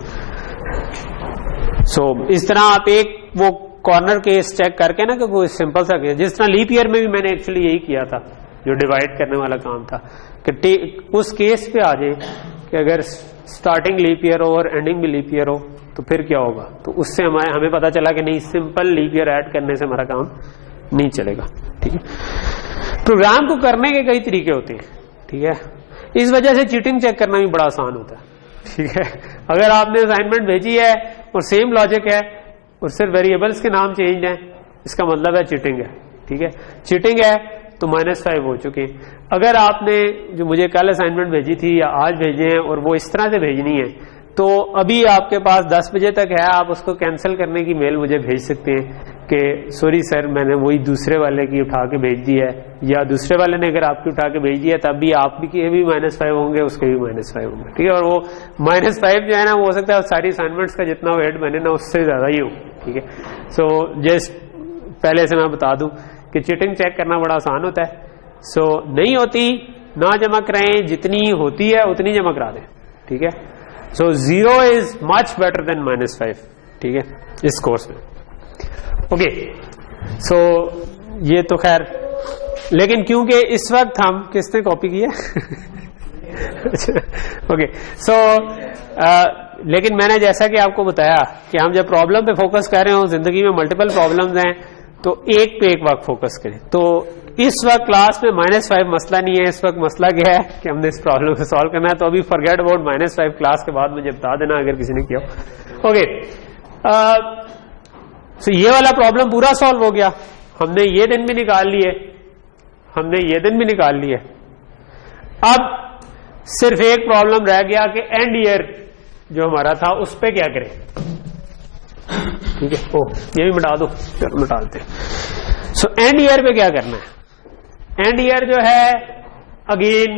सो इस तरह आप एक वो कॉर्नर केस चेक करके ना कि कोई सिंपल सा केस, जिस तरह लीप ईयर में भी मैंने एक्चुअली यही किया था, जो डिवाइड करने वाला काम था, कि उस केस पे आ जाए कि अगर स्टार्टिंग लीप ईयर हो और एंडिंग भी लीप ईयर हो तो फिर क्या होगा। तो उससे हमें पता चला कि नहीं, सिंपल लीप ईयर ऐड करने से हमारा काम नहीं चलेगा, ठीक है। प्रोग्राम को करने के कई तरीके होते हैं, ठीक है। इस वजह से चीटिंग चेक करना भी बड़ा आसान होता है, ठीक है। अगर आपने असाइनमेंट भेजी है और सेम लॉजिक है और सिर्फ वेरिएबल्स के नाम चेंज हैं, इसका मतलब है चीटिंग है, ठीक है। चीटिंग है तो -5 हो चुके। अगर आपने जो मुझे कल असाइनमेंट भेजी थी या आज भेजे हैं और वो इस तरह से भेजनी है, तो अभी आपके पास 10 बजे तक है, आप उसको कैंसिल करने की मेल मुझे भेज सकते हैं कि सॉरी सर, मैंने वही दूसरे वाले की उठा के भेज दी है, या दूसरे वाले ने अगर आपकी उठा के भेज दिया तब भी आप भी के भी -5 होंगे, उसके भी -5 होंगे, ठीक है। और वो -5 जो है ना, वो हो सकता है सारी असाइनमेंट्स का जितना वेट बने ना उससे ज्यादा ही हो, ठीक है। सो जस्ट पहले से मैं बता दूं कि चीटिंग चेक करना बड़ा आसान होता है। सो नहीं होती ना जमा कराएं, जितनी होती है उतनी जमा करा दें, ठीक है। सो 0 इज मच बेटर देन -5, ठीक है, इस कोर्स में। ओके, सो ये तो खैर, लेकिन क्योंकि इस वक्त हम किसने कॉपी की है ओके, सो लेकिन मैंने जैसा कि आपको बताया कि हम जब प्रॉब्लम पे फोकस कर रहे हो, जिंदगी में मल्टीपल प्रॉब्लम्स हैं, तो एक पे एक वक्त फोकस करें। तो इस वक्त क्लास में -5 मसला नहीं है, इस वक्त मसला क्या है कि हमने इस प्रॉब्लम को सॉल्व करना है। तो अभी फॉरगेट अबाउट -5, क्लास के बाद मुझे बता देना अगर किसी ने किया। ओके, तो ये वाला प्रॉब्लम पूरा सॉल्व हो गया, हमने ये दिन भी निकाल लिए, हमने ये दिन भी निकाल लिए। अब सिर्फ एक प्रॉब्लम रह गया कि एंड ईयर जो हमारा था उस पे क्या करें, ठीक है। ओ, ये भी मिटा दो, चलो मिटा देते। सो एंड ईयर पे क्या करना है? एंड ईयर जो है, अगेन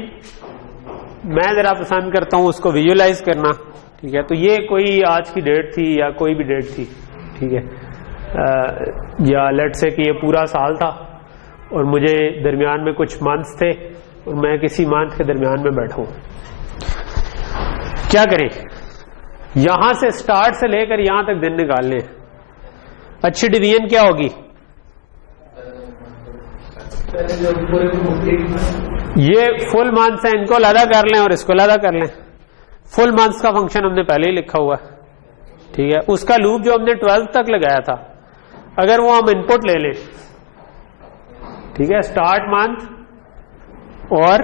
मैं जरा पसंद करता हूं उसको विजुअलाइज करना, ठीक है। तो ये कोई आज की डेट थी या कोई भी डेट थी, ठीक है, या लेट से कि ये पूरा साल था और मुझे दरमियान में कुछ मंथ्स थे और मैं किसी मंथ के दरमियान में बैठा हूं। क्या करें? यहां से स्टार्ट से लेकर यहां तक दिन निकाल लें। अच्छी डिवीजन क्या होगी? ये फुल मंथ्स है, इनको अलग कर लें और इसको अलग कर लें। फुल मंथ्स का फंक्शन हमने पहले ही लिखा हुआ है, ठीक है। उसका लूप जो हमने 12 तक लगाया था, अगर वो हम इनपुट ले लें, ठीक है, स्टार्ट मंथ और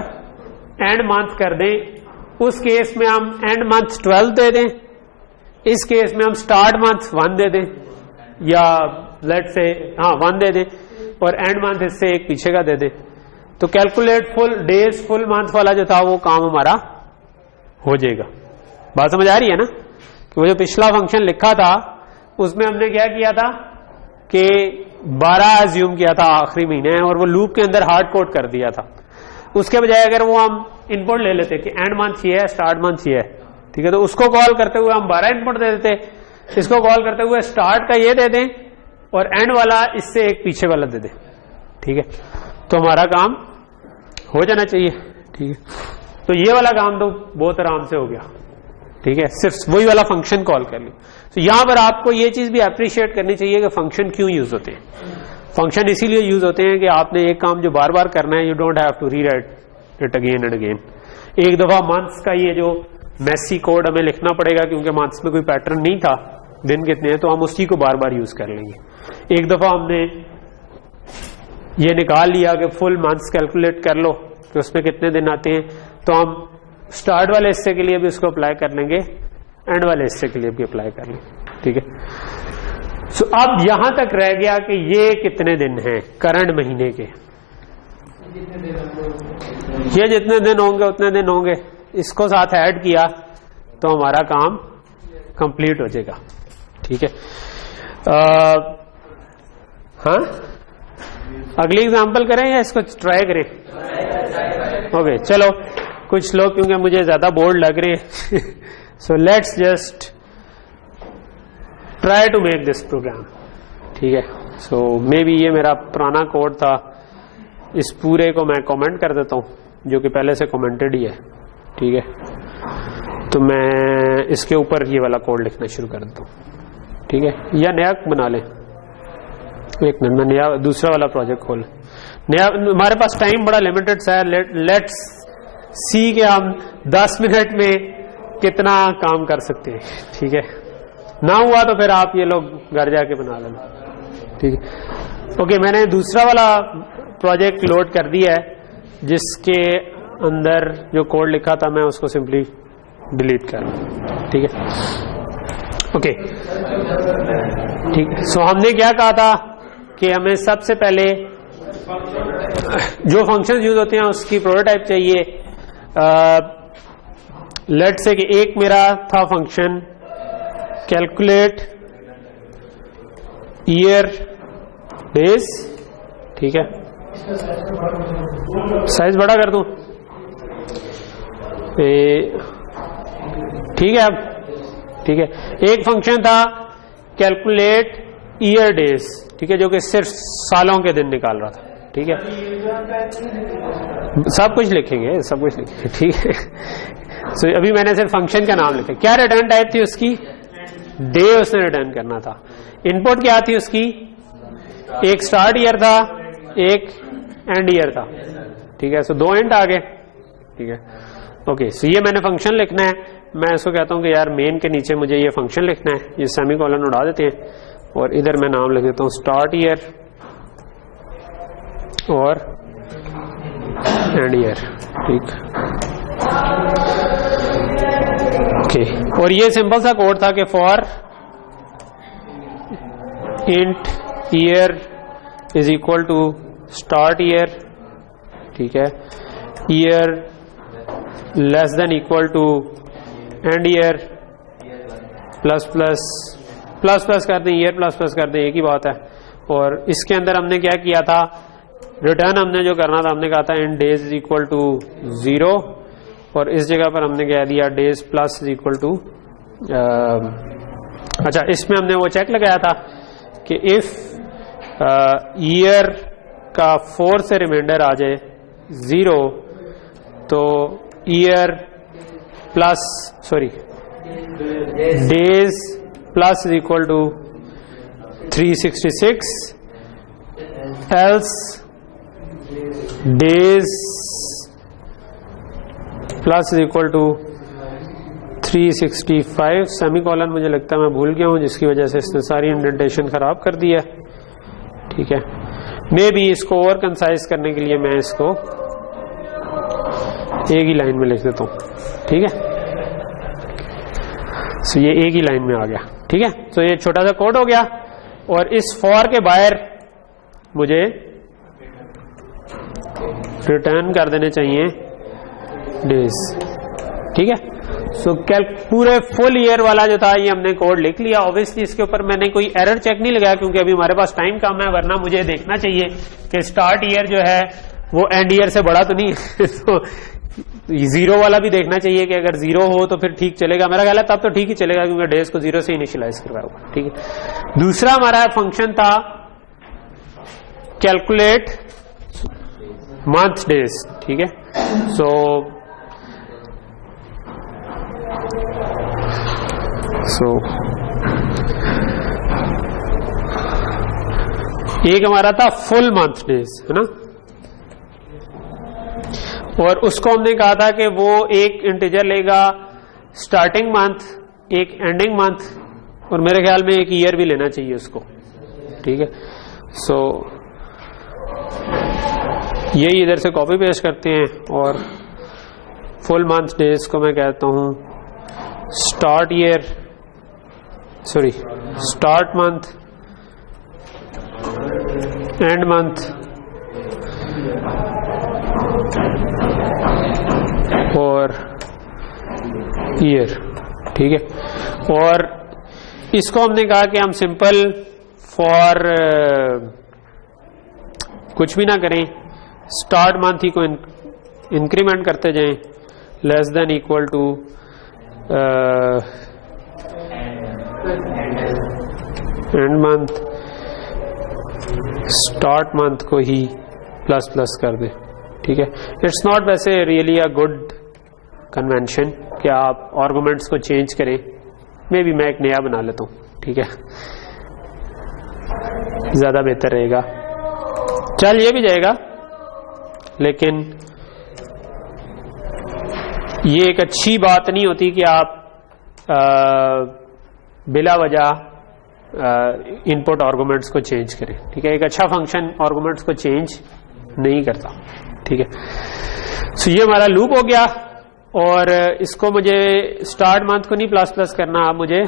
एंड मंथ कर दें, उस केस में हम एंड मंथ 12 दे दें, इस केस में हम स्टार्ट मंथ 1 दे दें, या लेट से 1 दे दें और एंड मंथ इससे एक पीछे का दे दें। तो calculate full days full month वाला जो था वो काम हमारा हो जाएगा। बात समझ आ रही है ना? कि वो जो पिछला फंक्शन लिखा था उसमें हमने क्या किया था कि 12 अज्यूम किया था आखिरी महीने, और वो लूप के अंदर हार्ड कोड कर दिया था। उसके बजाय अगर वो हम इनपुट ले लेते कि एंड मंथ ये है, स्टार्ट मंथ ये है, ठीक है, तो उसको कॉल करते हुए हम 12 इनपुट दे देते, इसको कॉल करते हुए स्टार्ट का ये दे दें और एंड वाला इससे एक पीछे वाला दे दें, ठीक है, तो हमारा काम हो जाना चाहिए, ठीक है। तो ये वाला काम तो बहुत आराम से हो गया, ठीक है, सिर्फ वही वाला फंक्शन कॉल कर ली। तो यहां पर आपको ये चीज भी अप्रिशिएट करनी चाहिए कि फंक्शन क्यों यूज होते हैं। फंक्शन इसीलिए यूज होते हैं कि आपने एक काम जो बार बार करना है, you don't have to rewrite it again and again. एक दफा मंथ्स का ये जो मैसी कोड हमें लिखना पड़ेगा क्योंकि मंथ्स में कोई पैटर्न नहीं था, दिन कितने हैं, तो हम उसी को बार बार यूज कर लेंगे। एक दफा हमने ये निकाल लिया कि फुल मंथ्स कैलकुलेट कर लो कि उसमें कितने दिन आते हैं, तो हम स्टार्ट वाले हिस्से के लिए भी उसको अप्लाई कर लेंगे, एंड वाले हिस्से के लिए भी अप्लाई कर लेंगे, ठीक है। सो अब यहां तक रह गया कि ये कितने दिन हैं करंट महीने के, ये जितने दिन होंगे उतने दिन होंगे, इसको साथ ऐड किया तो हमारा काम कंप्लीट हो जाएगा, ठीक है। हाँ, अगली एग्जांपल करें या इसको ट्राई करें? ओके, चलो, कुछ लोग क्योंकि मुझे ज्यादा बोर्ड लग रहे हैं so let's just try to make this program, ठीक है। सो मे बी ये मेरा पुराना कोड था, इस पूरे को मैं कमेंट कर देता हूं जो कि पहले से कमेंटेड ही है, ठीक है। तो मैं इसके ऊपर ये वाला कोड लिखना शुरू कर देता हूं, ठीक है, या नया बना लें। एक मिनट, मैं नया दूसरा वाला प्रोजेक्ट खोल, नया, हमारे पास टाइम बड़ा लिमिटेड सा है, लेट्स सी के हम 10 मिनट में कितना काम कर सकते हैं, ठीक है। ना हुआ तो फिर आप ये लोग घर जाके बना लेना, ठीक है। ओके, मैंने दूसरा वाला प्रोजेक्ट लोड कर दिया है जिसके अंदर जो कोड लिखा था मैं उसको सिंपली डिलीट कर, ठीक है। ओके, ठीक। सो हमने क्या कहा था कि हमें सबसे पहले जो फंक्शन यूज होते हैं उसकी प्रोटोटाइप चाहिए। लेट्स से कि एक मेरा था फंक्शन कैलकुलेट ईयर डेज, ठीक है, साइज बड़ा कर दूं, ठीक है। अब ठीक है, एक फंक्शन था कैलकुलेट ईयर डेज, ठीक है, जो कि सिर्फ सालों के दिन निकाल रहा था, ठीक है। सब कुछ लिखेंगे, सब कुछ लिखेंगे, ठीक है। सो अभी मैंने सिर्फ फंक्शन का नाम लिखा। क्या रिटर्न टाइप थी उसकी? डे उसने रिटर्न करना था। इनपुट क्या थी उसकी? एक स्टार्ट ईयर था, एक एंड ईयर था, ठीक है। सो दो एंड आ गए, ठीक है। ओके, सो ये मैंने फंक्शन लिखना है। मैं इसको कहता हूं कि यार मेन के नीचे मुझे ये फंक्शन लिखना है, ये सेमीकोलन उड़ा देते हैं और इधर मैं नाम लिख देता हूं स्टार्ट ईयर और एंड ईयर, ठीक। ओके, और ये सिंपल सा कोड था कि for int year is equal to start year, ठीक है, year less than equal to end year, plus plus plus plus कर दें, ईयर प्लस प्लस कर दें, एक ही बात है। और इसके अंदर हमने क्या किया था, रिटर्न हमने जो करना था हमने कहा था int days is equal to 0 और इस जगह पर हमने कह दिया days plus is equal to, अच्छा इसमें हमने वो चेक लगाया था कि इफ ईयर का 4 से रिमाइंडर आ जाए 0 तो year plus sorry days plus is equal to 366 else days plus is equal to 365 semicolon. मुझे लगता है मैं भूल गया हूं जिसकी वजह से इसने सारी इंडेंटेशन खराब कर दी है, ठीक है। मे भी इसको और कंसाइज करने के लिए मैं इसको एक ही लाइन में लिख देता हूं, ठीक है। सो ये एक ही लाइन में आ गया, ठीक है। सो ये छोटा सा कोड हो गया और इस फॉर के बाहर मुझे रिटर्न कर देने चाहिए डेज, ठीक है। सो पूरे फुल ईयर वाला जो था ये हमने कोड लिख लिया। ऑब्वियसली इसके ऊपर मैंने कोई एरर चेक नहीं लगाया क्योंकि अभी हमारे पास टाइम कम है, वरना मुझे देखना चाहिए कि स्टार्ट ईयर जो है वो एंड ईयर से बड़ा तो नहीं है तो जीरो वाला भी देखना चाहिए कि अगर जीरो हो तो फिर ठीक चलेगा, मेरा ख्याल है तब तो ठीक ही चलेगा क्योंकि डेज को जीरो से इनिशियलाइज करवाया होगा। ठीक है, दूसरा हमारा फंक्शन था कैलकुलेट मंथ डेज। ठीक है, सो एक हमारा था फुल मंथ डेज, है ना, और उसको हमने कहा था कि वो एक इंटीजर लेगा स्टार्टिंग मंथ, एक एंडिंग मंथ, और मेरे ख्याल में एक ईयर भी लेना चाहिए उसको। ठीक है, सो यही इधर से कॉपी पेस्ट करते हैं और फुल मंथ डेज को मैं कहता हूं start year, sorry start month, and month और ईयर। ठीक है, और इसको हमने कहा कि हम सिंपल फॉर कुछ भी ना करें, स्टार्ट मंथ ही को इंक्रीमेंट करते जाएं, less than equal to end month, start month को ही प्लस प्लस कर दे। ठीक है, इट्स नॉट वैसे रियली अ गुड कन्वेंशन कि आप आर्गुमेंट्स को चेंज करें, मे बी मैं एक नया बना लेता हूं। ठीक है, ज्यादा बेहतर रहेगा, चल ये भी जाएगा, लेकिन ये एक अच्छी बात नहीं होती कि आप बिला वजह इनपुट आर्गुमेंट्स को चेंज करें। ठीक है, एक अच्छा फंक्शन आर्गुमेंट्स को चेंज नहीं करता। ठीक है, सो ये हमारा लूप हो गया, और इसको मुझे स्टार्ट मंथ को नहीं प्लस प्लस करना, आप मुझे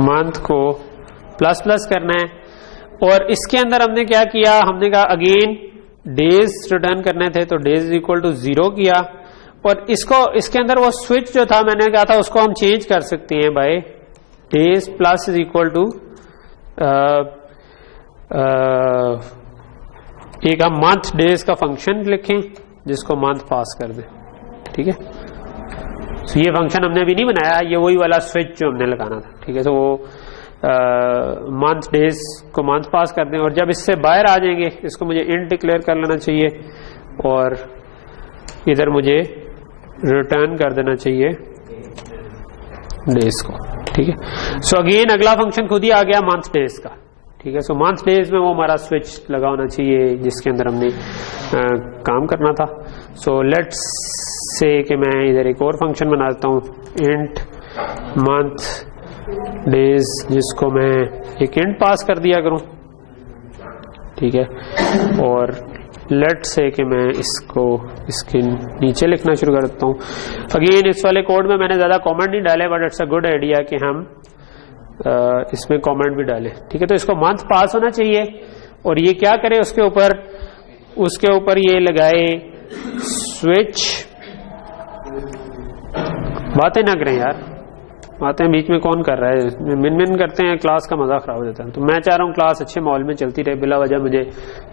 मंथ को प्लस प्लस करना है। और इसके अंदर हमने क्या किया, हमने कहा अगेन डेज रिटर्न करने थे, तो डेज इक्वल टू 0 किया, और इसको इसके अंदर वो स्विच जो था मैंने कहा था उसको हम चेंज कर सकते हैं by days plus is equal to एक हम मंथ डेज का फंक्शन लिखें जिसको मंथ पास कर दें। ठीक है, तो ये फंक्शन हमने अभी नहीं बनाया, ये वही वाला स्विच जो हमने लगाना था। ठीक है, तो वो मंथ डेज को मंथ पास कर दें, और जब इससे बाहर आ जाएंगे इसको मुझे इंट डिक्लेयर कर लेना चाहिए, और इधर मुझे रिटर्न कर देना चाहिए डेज को। ठीक है, सो अगेन अगला फंक्शन खुद ही आ गया मंथ डेज का। ठीक है, सो मंथ डेज में वो हमारा स्विच लगा होना चाहिए जिसके अंदर हमने काम करना था। सो लेट्स से कि मैं इधर एक और फंक्शन बना देता हूँ, इंट मंथ डेज, जिसको मैं एक इंट पास कर दिया करूं। ठीक है, और लेट्स से कि मैं इसको इसके नीचे लिखना शुरू कर देता हूँ। अगेन इस वाले कोड में मैंने ज्यादा कमेंट नहीं डाले, but it's a good idea कि हम इसमें कमेंट भी डालें। ठीक है, तो इसको मंथ पास होना चाहिए, और ये क्या करे उसके ऊपर ये लगाए स्विच। बातें ना करें यार, बातें बीच में कौन कर रहा है, मिन करते हैं, क्लास का मजा खराब हो जाता है। तो मैं चाह रहा हूँ क्लास अच्छे माहौल में चलती रहे, बिला वजह मुझे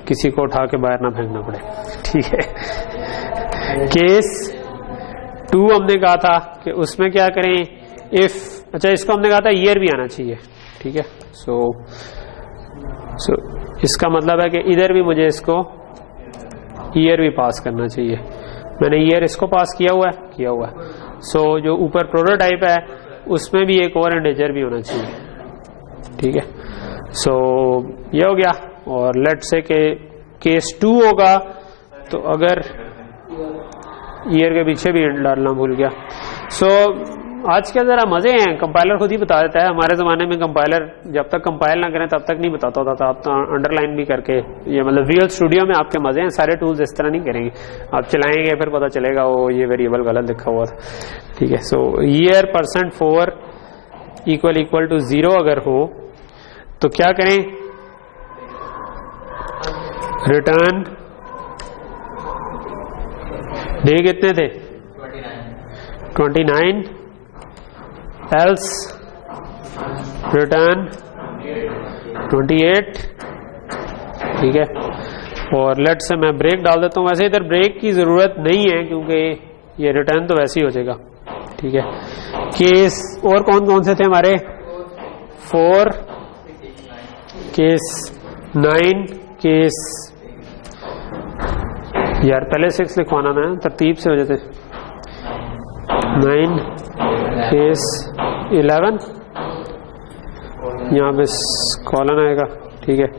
किसी को उठा के बाहर ना फेंकना पड़े। ठीक है, केस 2 हमने कहा था कि उसमें क्या करें, इफ, अच्छा इसको हमने कहा था ईयर भी आना चाहिए। ठीक है, सो इसका मतलब है कि इधर भी मुझे इसको ईयर भी पास करना चाहिए। मैंने ईयर इसको पास किया हुआ है। सो जो ऊपर प्रोटोटाइप है उसमें भी एक और इंटीजर भी होना चाहिए। ठीक है, सो ये हो गया, और लेट्स से के केस 2 होगा, तो अगर ईयर के पीछे भी डालना भूल गया। सो आज के जरा मजे हैं, कंपाइलर खुद ही बता देता है। हमारे जमाने में कंपाइलर जब तक कंपाइल ना करें तब तक नहीं बताता होता था, आप तो अंडरलाइन भी करके, ये मतलब रियल स्टूडियो में आपके मजे हैं। सारे टूल्स इस तरह नहीं करेंगे, आप चलाएंगे फिर पता चलेगा वो ये वेरिएबल गलत लिखा हुआ था। ठीक है, सो ईयर %4 इक्वल टू 0 अगर हो तो क्या करें, रिटर्न डे कितने थे 29, एल्स रिटर्न 28, ठीक है। और लेट से मैं ब्रेक डाल देता हूँ। वैसे इधर ब्रेक की जरूरत नहीं है क्योंकि ये रिटर्न तो वैसे ही हो जाएगा, ठीक है। केस और कौन कौन से थे हमारे? 4, केस 9, केस, यार पहले 6 लिखवाना ना, तरतीब से हो जाते। 9, केस 11, यहाँ पे कॉलन आएगा, ठीक है।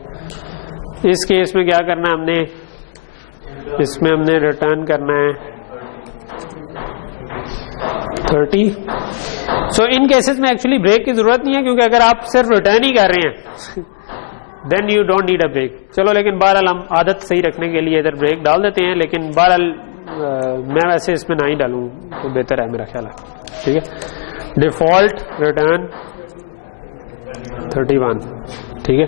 इस केस में क्या करना है हमने? इसमें हमने रिटर्न करना है 30। सो इन केसेस में एक्चुअली ब्रेक की जरूरत नहीं है क्योंकि अगर आप सिर्फ रिटर्न ही कर रहे हैं then you don't need a break. चलो, लेकिन बहरहाल हम आदत सही रखने के लिए इधर ब्रेक डाल देते हैं, लेकिन बहरहाल मैं वैसे इसमें ना ही डालूं तो बेहतर है मेरा ख्याल है, ठीक है। डिफॉल्ट रिटर्न 31, ठीक है।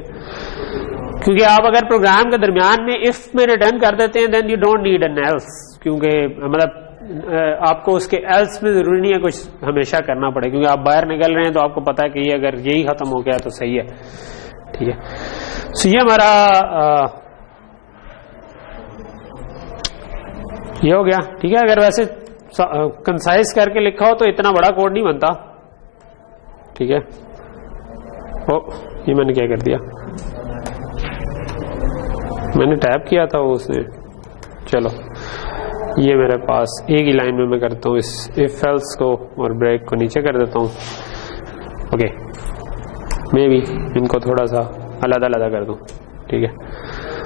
क्योंकि आप अगर प्रोग्राम के दरमियान में इफ में रिटर्न कर देते हैं then you don't need an else, क्योंकि मतलब आपको उसके एल्स में जरूरी नहीं है कुछ हमेशा करना पड़े, क्योंकि आप बाहर निकल रहे हैं तो आपको पता है कि ये अगर यही खत्म हो गया तो सही है, ठीक है। सो ये हमारा ये हो गया, ठीक है। अगर वैसे कंसाइज करके लिखा हो तो इतना बड़ा कोड नहीं बनता, ठीक है। ओ, ये मैंने क्या कर दिया? मैंने टैप किया था वो उसने। चलो, ये मेरे पास एक ही लाइन में मैं करता हूँ, इस इफ एल्स को और ब्रेक को नीचे कर देता हूँ। ओके, मे बी इनको थोड़ा सा अलग अलग कर दूं, ठीक है।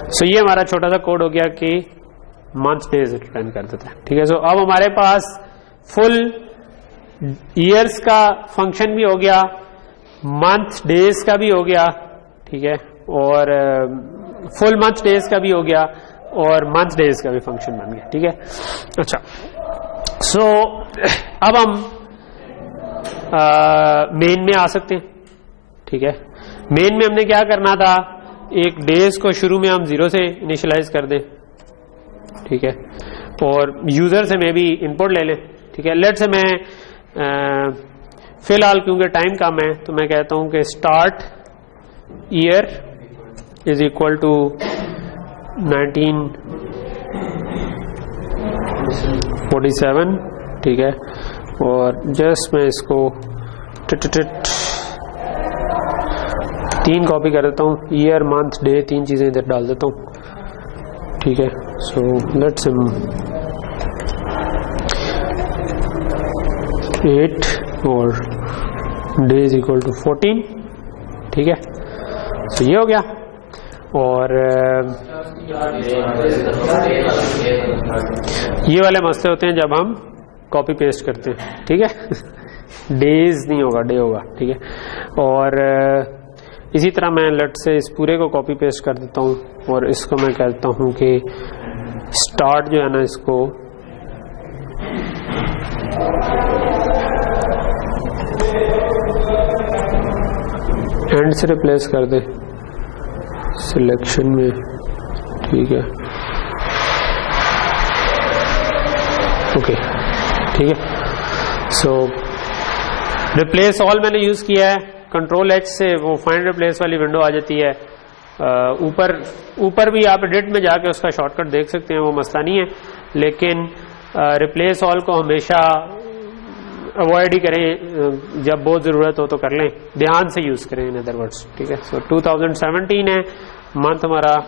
सो ये हमारा छोटा सा कोड हो गया कि मंथ डेज रिटर्न कर देता है, ठीक है। सो अब हमारे पास फुल ईयर्स का फंक्शन भी हो गया, मंथ डेज का भी हो गया, ठीक है, और फुल मंथ डेज का भी हो गया, और मंथ डेज का भी फंक्शन बन गया, ठीक है। अच्छा, सो अब हम मेन में आ सकते हैं, ठीक है। मेन में हमने क्या करना था? एक डेज को शुरू में हम 0 से इनिशियलाइज कर दें, ठीक है, और यूजर से मैं भी इनपुट ले लें, ठीक है। लेट से मैं फिलहाल क्योंकि टाइम कम है तो मैं कहता हूं कि start year is equal to 1947, ठीक है। और जस्ट मैं इसको 3 कॉपी कर देता हूँ, ईयर मंथ डे 3 चीजें इधर डाल देता हूँ, ठीक है। सो लेट्स 8 और डे इज इक्वल टू 14, ठीक है। सो ये हो गया। और ये वाले मसले होते हैं जब हम कॉपी पेस्ट करते हैं, ठीक है। डेज नहीं होगा, डे होगा, ठीक है। और इसी तरह मैं लेट से इस पूरे को कॉपी पेस्ट कर देता हूँ और इसको मैं कहता हूँ कि स्टार्ट जो है ना, इसको एंड से रिप्लेस कर दे सिलेक्शन में, ठीक है, ओके, ठीक है। सो रिप्लेस ऑल मैंने यूज किया है, कंट्रोल एच से वो फाइंड रिप्लेस वाली विंडो आ जाती है। ऊपर भी आप एडिट में जाके उसका शॉर्टकट देख सकते हैं, वो मसला नहीं है, लेकिन रिप्लेस ऑल को हमेशा अवॉइड ही करें, जब बहुत जरूरत हो तो कर लें, ध्यान से यूज करें इन अदर वर्ड्स, ठीक है। सो 2017 है, मंथ हमारा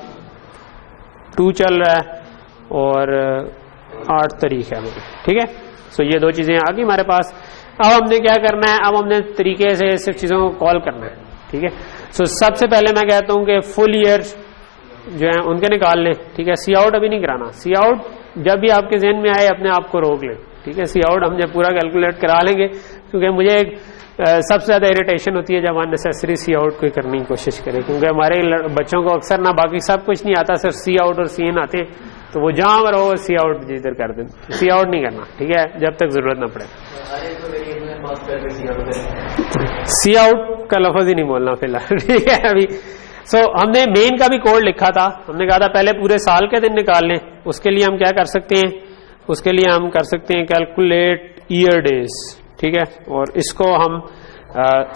2 चल रहा है और 8 तारीख है हमारी, ठीक है। सो ये 2 चीजें आ गई हमारे पास। अब हमने क्या करना है? अब हमने तरीके से सिर्फ चीजों को कॉल करना है, ठीक है। सो सबसे पहले मैं कहता हूं कि फुल ईयर जो है उनके निकाल लें, ठीक है। सी आउट अभी नहीं कराना, सी आउट जब भी आपके जहन में आए अपने आप को रोक लें, ठीक है। सी आउट हम जब पूरा कैलकुलेट करा लेंगे, क्योंकि मुझे सबसे ज्यादा इरिटेशन होती है जब अननेसेसरी सी आउट कोई करने की कोशिश करे, क्योंकि हमारे बच्चों को अक्सर ना बाकी सब कुछ नहीं आता, सिर्फ सी आउट और सी इन आते हैं, तो वो जहां रहो सी आउट जिधर कर दें, सी आउट नहीं करना, ठीक है, जब तक जरूरत ना पड़े। सी आउट का लफ्ज ही नहीं बोलना फिलहाल, ठीक है अभी। सो हमने मेन का भी कोड लिखा था, हमने कहा था पहले पूरे साल के दिन निकाल लें। उसके लिए हम क्या कर सकते हैं? उसके लिए हम कर सकते हैं कैलकुलेट ईयर डेज, ठीक है, और इसको हम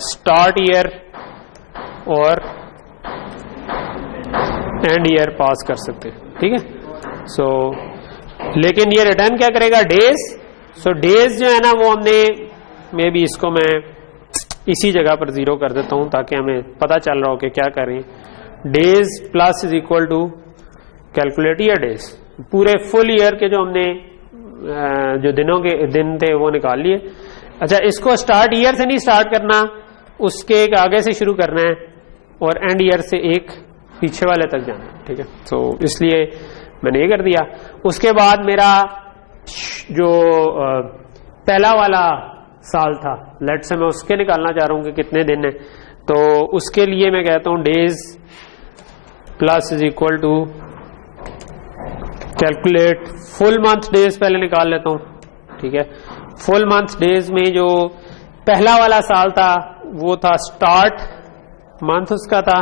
स्टार्ट ईयर और एंड ईयर पास कर सकते हैं, ठीक है। सो लेकिन ये रिटर्न क्या करेगा, डेज। सो डेज जो है ना वो हमने मे बी इसको मैं इसी जगह पर 0 कर देता हूं ताकि हमें पता चल रहा हो कि क्या करें। Days plus is equal to calculate year days, पूरे फुल ईयर के जो हमने जो दिनों के दिन थे वो निकाल लिए। अच्छा, इसको स्टार्ट ईयर से नहीं स्टार्ट करना, उसके एक आगे से शुरू करना है और एंड ईयर से एक पीछे वाले तक जाना है, ठीक है। तो इसलिए मैंने ये कर दिया। उसके बाद मेरा जो पहला वाला साल था, लेट से मैं उसके निकालना चाह रहा हूं कि कितने दिन है, तो उसके लिए मैं कहता हूं days plus is equal to calculate full month days पहले निकाल लेता हूं, ठीक है। फुल मंथ डेज में जो पहला वाला साल था वो था स्टार्ट मंथ उसका था,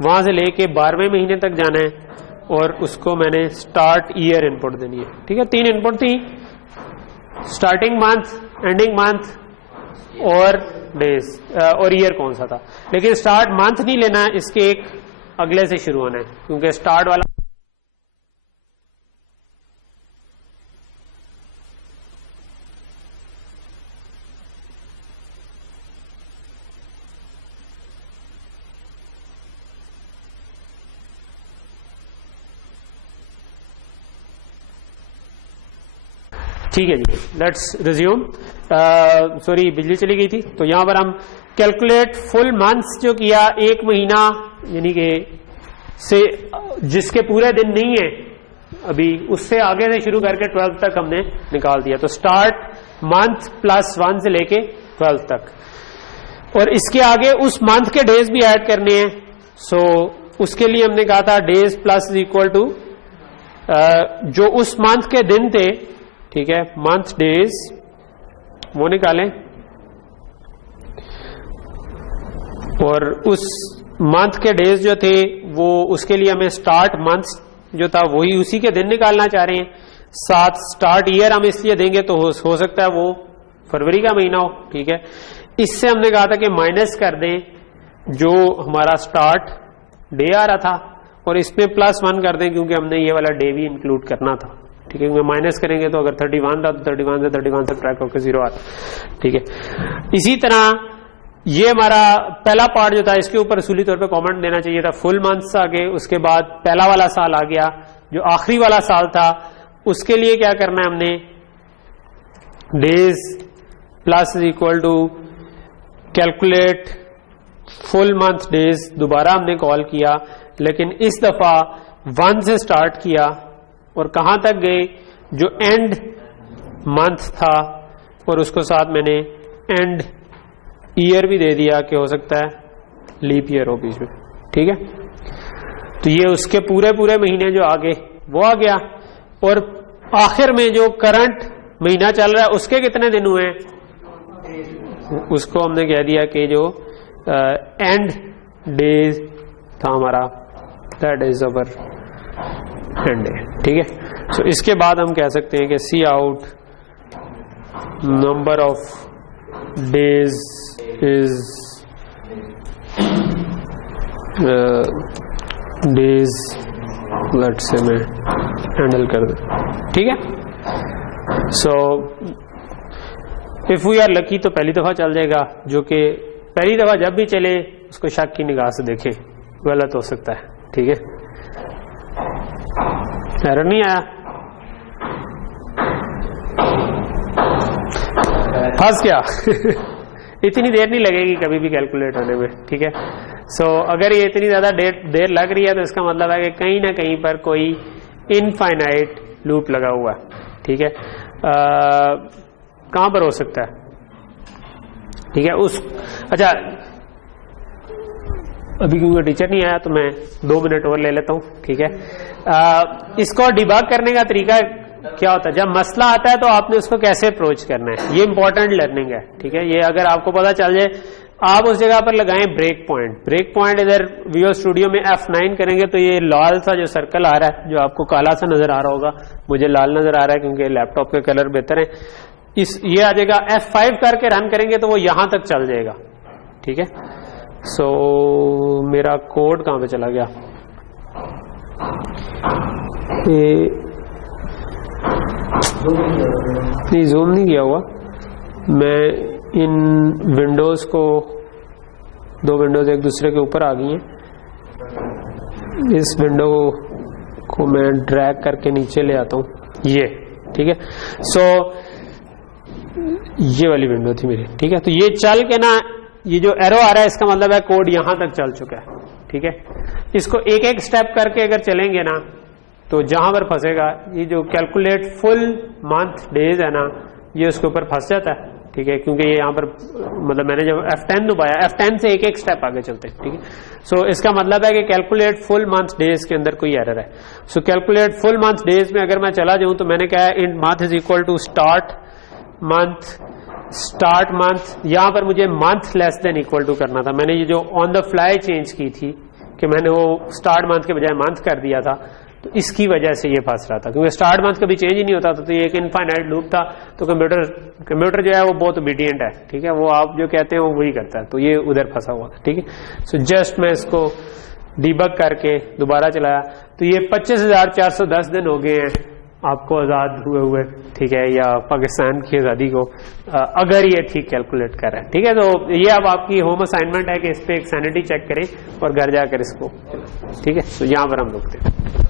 वहां से लेके 12वें महीने तक जाना है और उसको मैंने स्टार्ट ईयर इनपुट देनी है, ठीक है। 3 इनपुट थी, स्टार्टिंग मंथ, एंडिंग मंथ और डेज और ईयर कौन सा था। लेकिन स्टार्ट मंथ नहीं लेना है, इसके एक अगले से शुरू होना है क्योंकि स्टार्ट वाला ठीक है जी। Let's resume. सॉरी बिजली चली गई थी, तो यहां पर हम कैलकुलेट फुल मंथ्स जो किया, एक महीना यानी कि से जिसके पूरे दिन नहीं है अभी, उससे आगे से शुरू करके 12 तक हमने निकाल दिया। तो स्टार्ट मंथ प्लस 1 से लेके 12 तक, और इसके आगे उस मंथ के डेज भी ऐड करने हैं। सो उसके लिए हमने कहा था days plus is equal to जो उस मंथ के दिन थे, ठीक है, मंथ डेज वो निकालें और उस मंथ के डेज जो थे वो उसके लिए हमें स्टार्ट मंथ जो था वही उसी के दिन निकालना चाह रहे हैं। साथ स्टार्ट ईयर हम इसलिए देंगे तो हो सकता है वो फरवरी का महीना हो, ठीक है। इससे हमने कहा था कि माइनस कर दें जो हमारा स्टार्ट डे आ रहा था और इसमें +1 कर दें क्योंकि हमने ये वाला डे भी इंक्लूड करना था, ठीक है। माइनस करेंगे तो अगर 31 था तो 31 से ट्रैक होकर 0 आता, ठीक है। इसी तरह ये हमारा पहला पार्ट जो था, इसके ऊपर असूली तौर पे कमेंट देना चाहिए था। फुल मंथ्स आगे, उसके बाद पहला वाला साल आ गया, जो आखिरी वाला साल था उसके लिए क्या करना है हमने, days plus is equal to calculate full month days. दोबारा हमने कॉल किया लेकिन इस दफा 1 से स्टार्ट किया और कहां तक गए, जो एंड मंथ था, और उसको साथ मैंने एंड ईयर भी दे दिया कि हो सकता है लीप ईयर हो बीच में, ठीक है। तो ये उसके पूरे पूरे महीने जो आगे वो आ गया, और आखिर में जो करंट महीना चल रहा है उसके कितने दिन हुए उसको हमने कह दिया कि जो एंड डेज था हमारा, that is our and day, ठीक है। सो इसके बाद हम कह सकते हैं कि see out number of days is days, let's say मैं हैंडल कर दूं, ठीक है। So if we are lucky तो पहली दफा चल जाएगा, जो कि पहली दफा जब भी चले उसको शक की निगाह से देखें, गलत हो सकता है, ठीक है। एरर नहीं आया, फंस गया इतनी देर नहीं लगेगी कभी भी कैलकुलेट होने में, ठीक है। सो अगर ये इतनी ज्यादा देर लग रही है तो इसका मतलब है कि कहीं ना कहीं पर कोई इनफाइनाइट लूप लगा हुआ है, ठीक है। कहां पर हो सकता है, ठीक है। अच्छा, अभी क्योंकि टीचर नहीं आया तो मैं 2 मिनट और ले लेता हूं, ठीक है। इसको डिबग करने का तरीका क्या होता है, जब मसला आता है तो आपने उसको कैसे अप्रोच करना है, ये इंपॉर्टेंट लर्निंग है, ठीक है। ये अगर आपको पता चल जाए, आप उस जगह पर लगाएं ब्रेक पॉइंट। ब्रेक पॉइंट इधर विजुअल स्टूडियो में F9 करेंगे तो ये लाल सा जो सर्कल आ रहा है, जो आपको काला सा नजर आ रहा होगा, मुझे लाल नजर आ रहा है क्योंकि लैपटॉप के कलर बेहतर है, ये आ जाएगा। F5 करके रन करेंगे तो वो यहां तक चल जाएगा, ठीक है। सो मेरा कोड कहां पे चला गया, नहीं जूम नहीं किया हुआ, मैं इन विंडोज को, दो विंडोज एक दूसरे के ऊपर आ गई हैं, इस विंडो को मैं ड्रैग करके नीचे ले आता हूं, ये ठीक है। सो ये वाली विंडो थी मेरी, ठीक है। तो ये चल के ना, ये जो एरो आ रहा है इसका मतलब है कोड यहां तक चल चुका है, ठीक है। इसको एक एक स्टेप करके अगर चलेंगे ना तो जहां पर फंसेगा, ये जो कैलकुलेट फुल मंथ डेज है ना, ये उसके ऊपर फंस जाता है, ठीक है। क्योंकि ये यहाँ पर मतलब मैंने जब F10 दबाया, F10 से एक एक स्टेप आगे चलते हैं, ठीक है। सो इसका मतलब है कि कैलकुलेट फुल मंथ डेज के अंदर कोई एरर है। So calculate full month days में अगर मैं चला जाऊं तो मैंने कहा int month is equal to start month, यहां पर मुझे month less than equal to करना था। मैंने ये जो ऑन द फ्लाई चेंज की थी कि मैंने वो स्टार्ट मंथ के बजाय मंथ कर दिया था, तो इसकी वजह से ये फंस रहा था, क्योंकि स्टार्ट मंथ कभी चेंज ही नहीं होता था, तो ये एक इनफाइनाइट लूप था। तो कंप्यूटर जो है वो बहुत ओबीडियंट है, ठीक है, वो आप जो कहते हैं वो वही करता है, तो ये उधर फंसा हुआ था, ठीक है। सो जस्ट मैं इसको डीबग करके दोबारा चलाया तो ये 25,410 दिन हो गए हैं आपको आजाद हुए, ठीक है, या पाकिस्तान की आजादी को, अगर ये ठीक कैलकुलेट कर रहा है, ठीक है। तो ये अब आपकी होम असाइनमेंट है कि इस पे एक सैनिटी चेक करें और घर जाकर इसको, ठीक है। तो यहां पर हम रुकते हैं।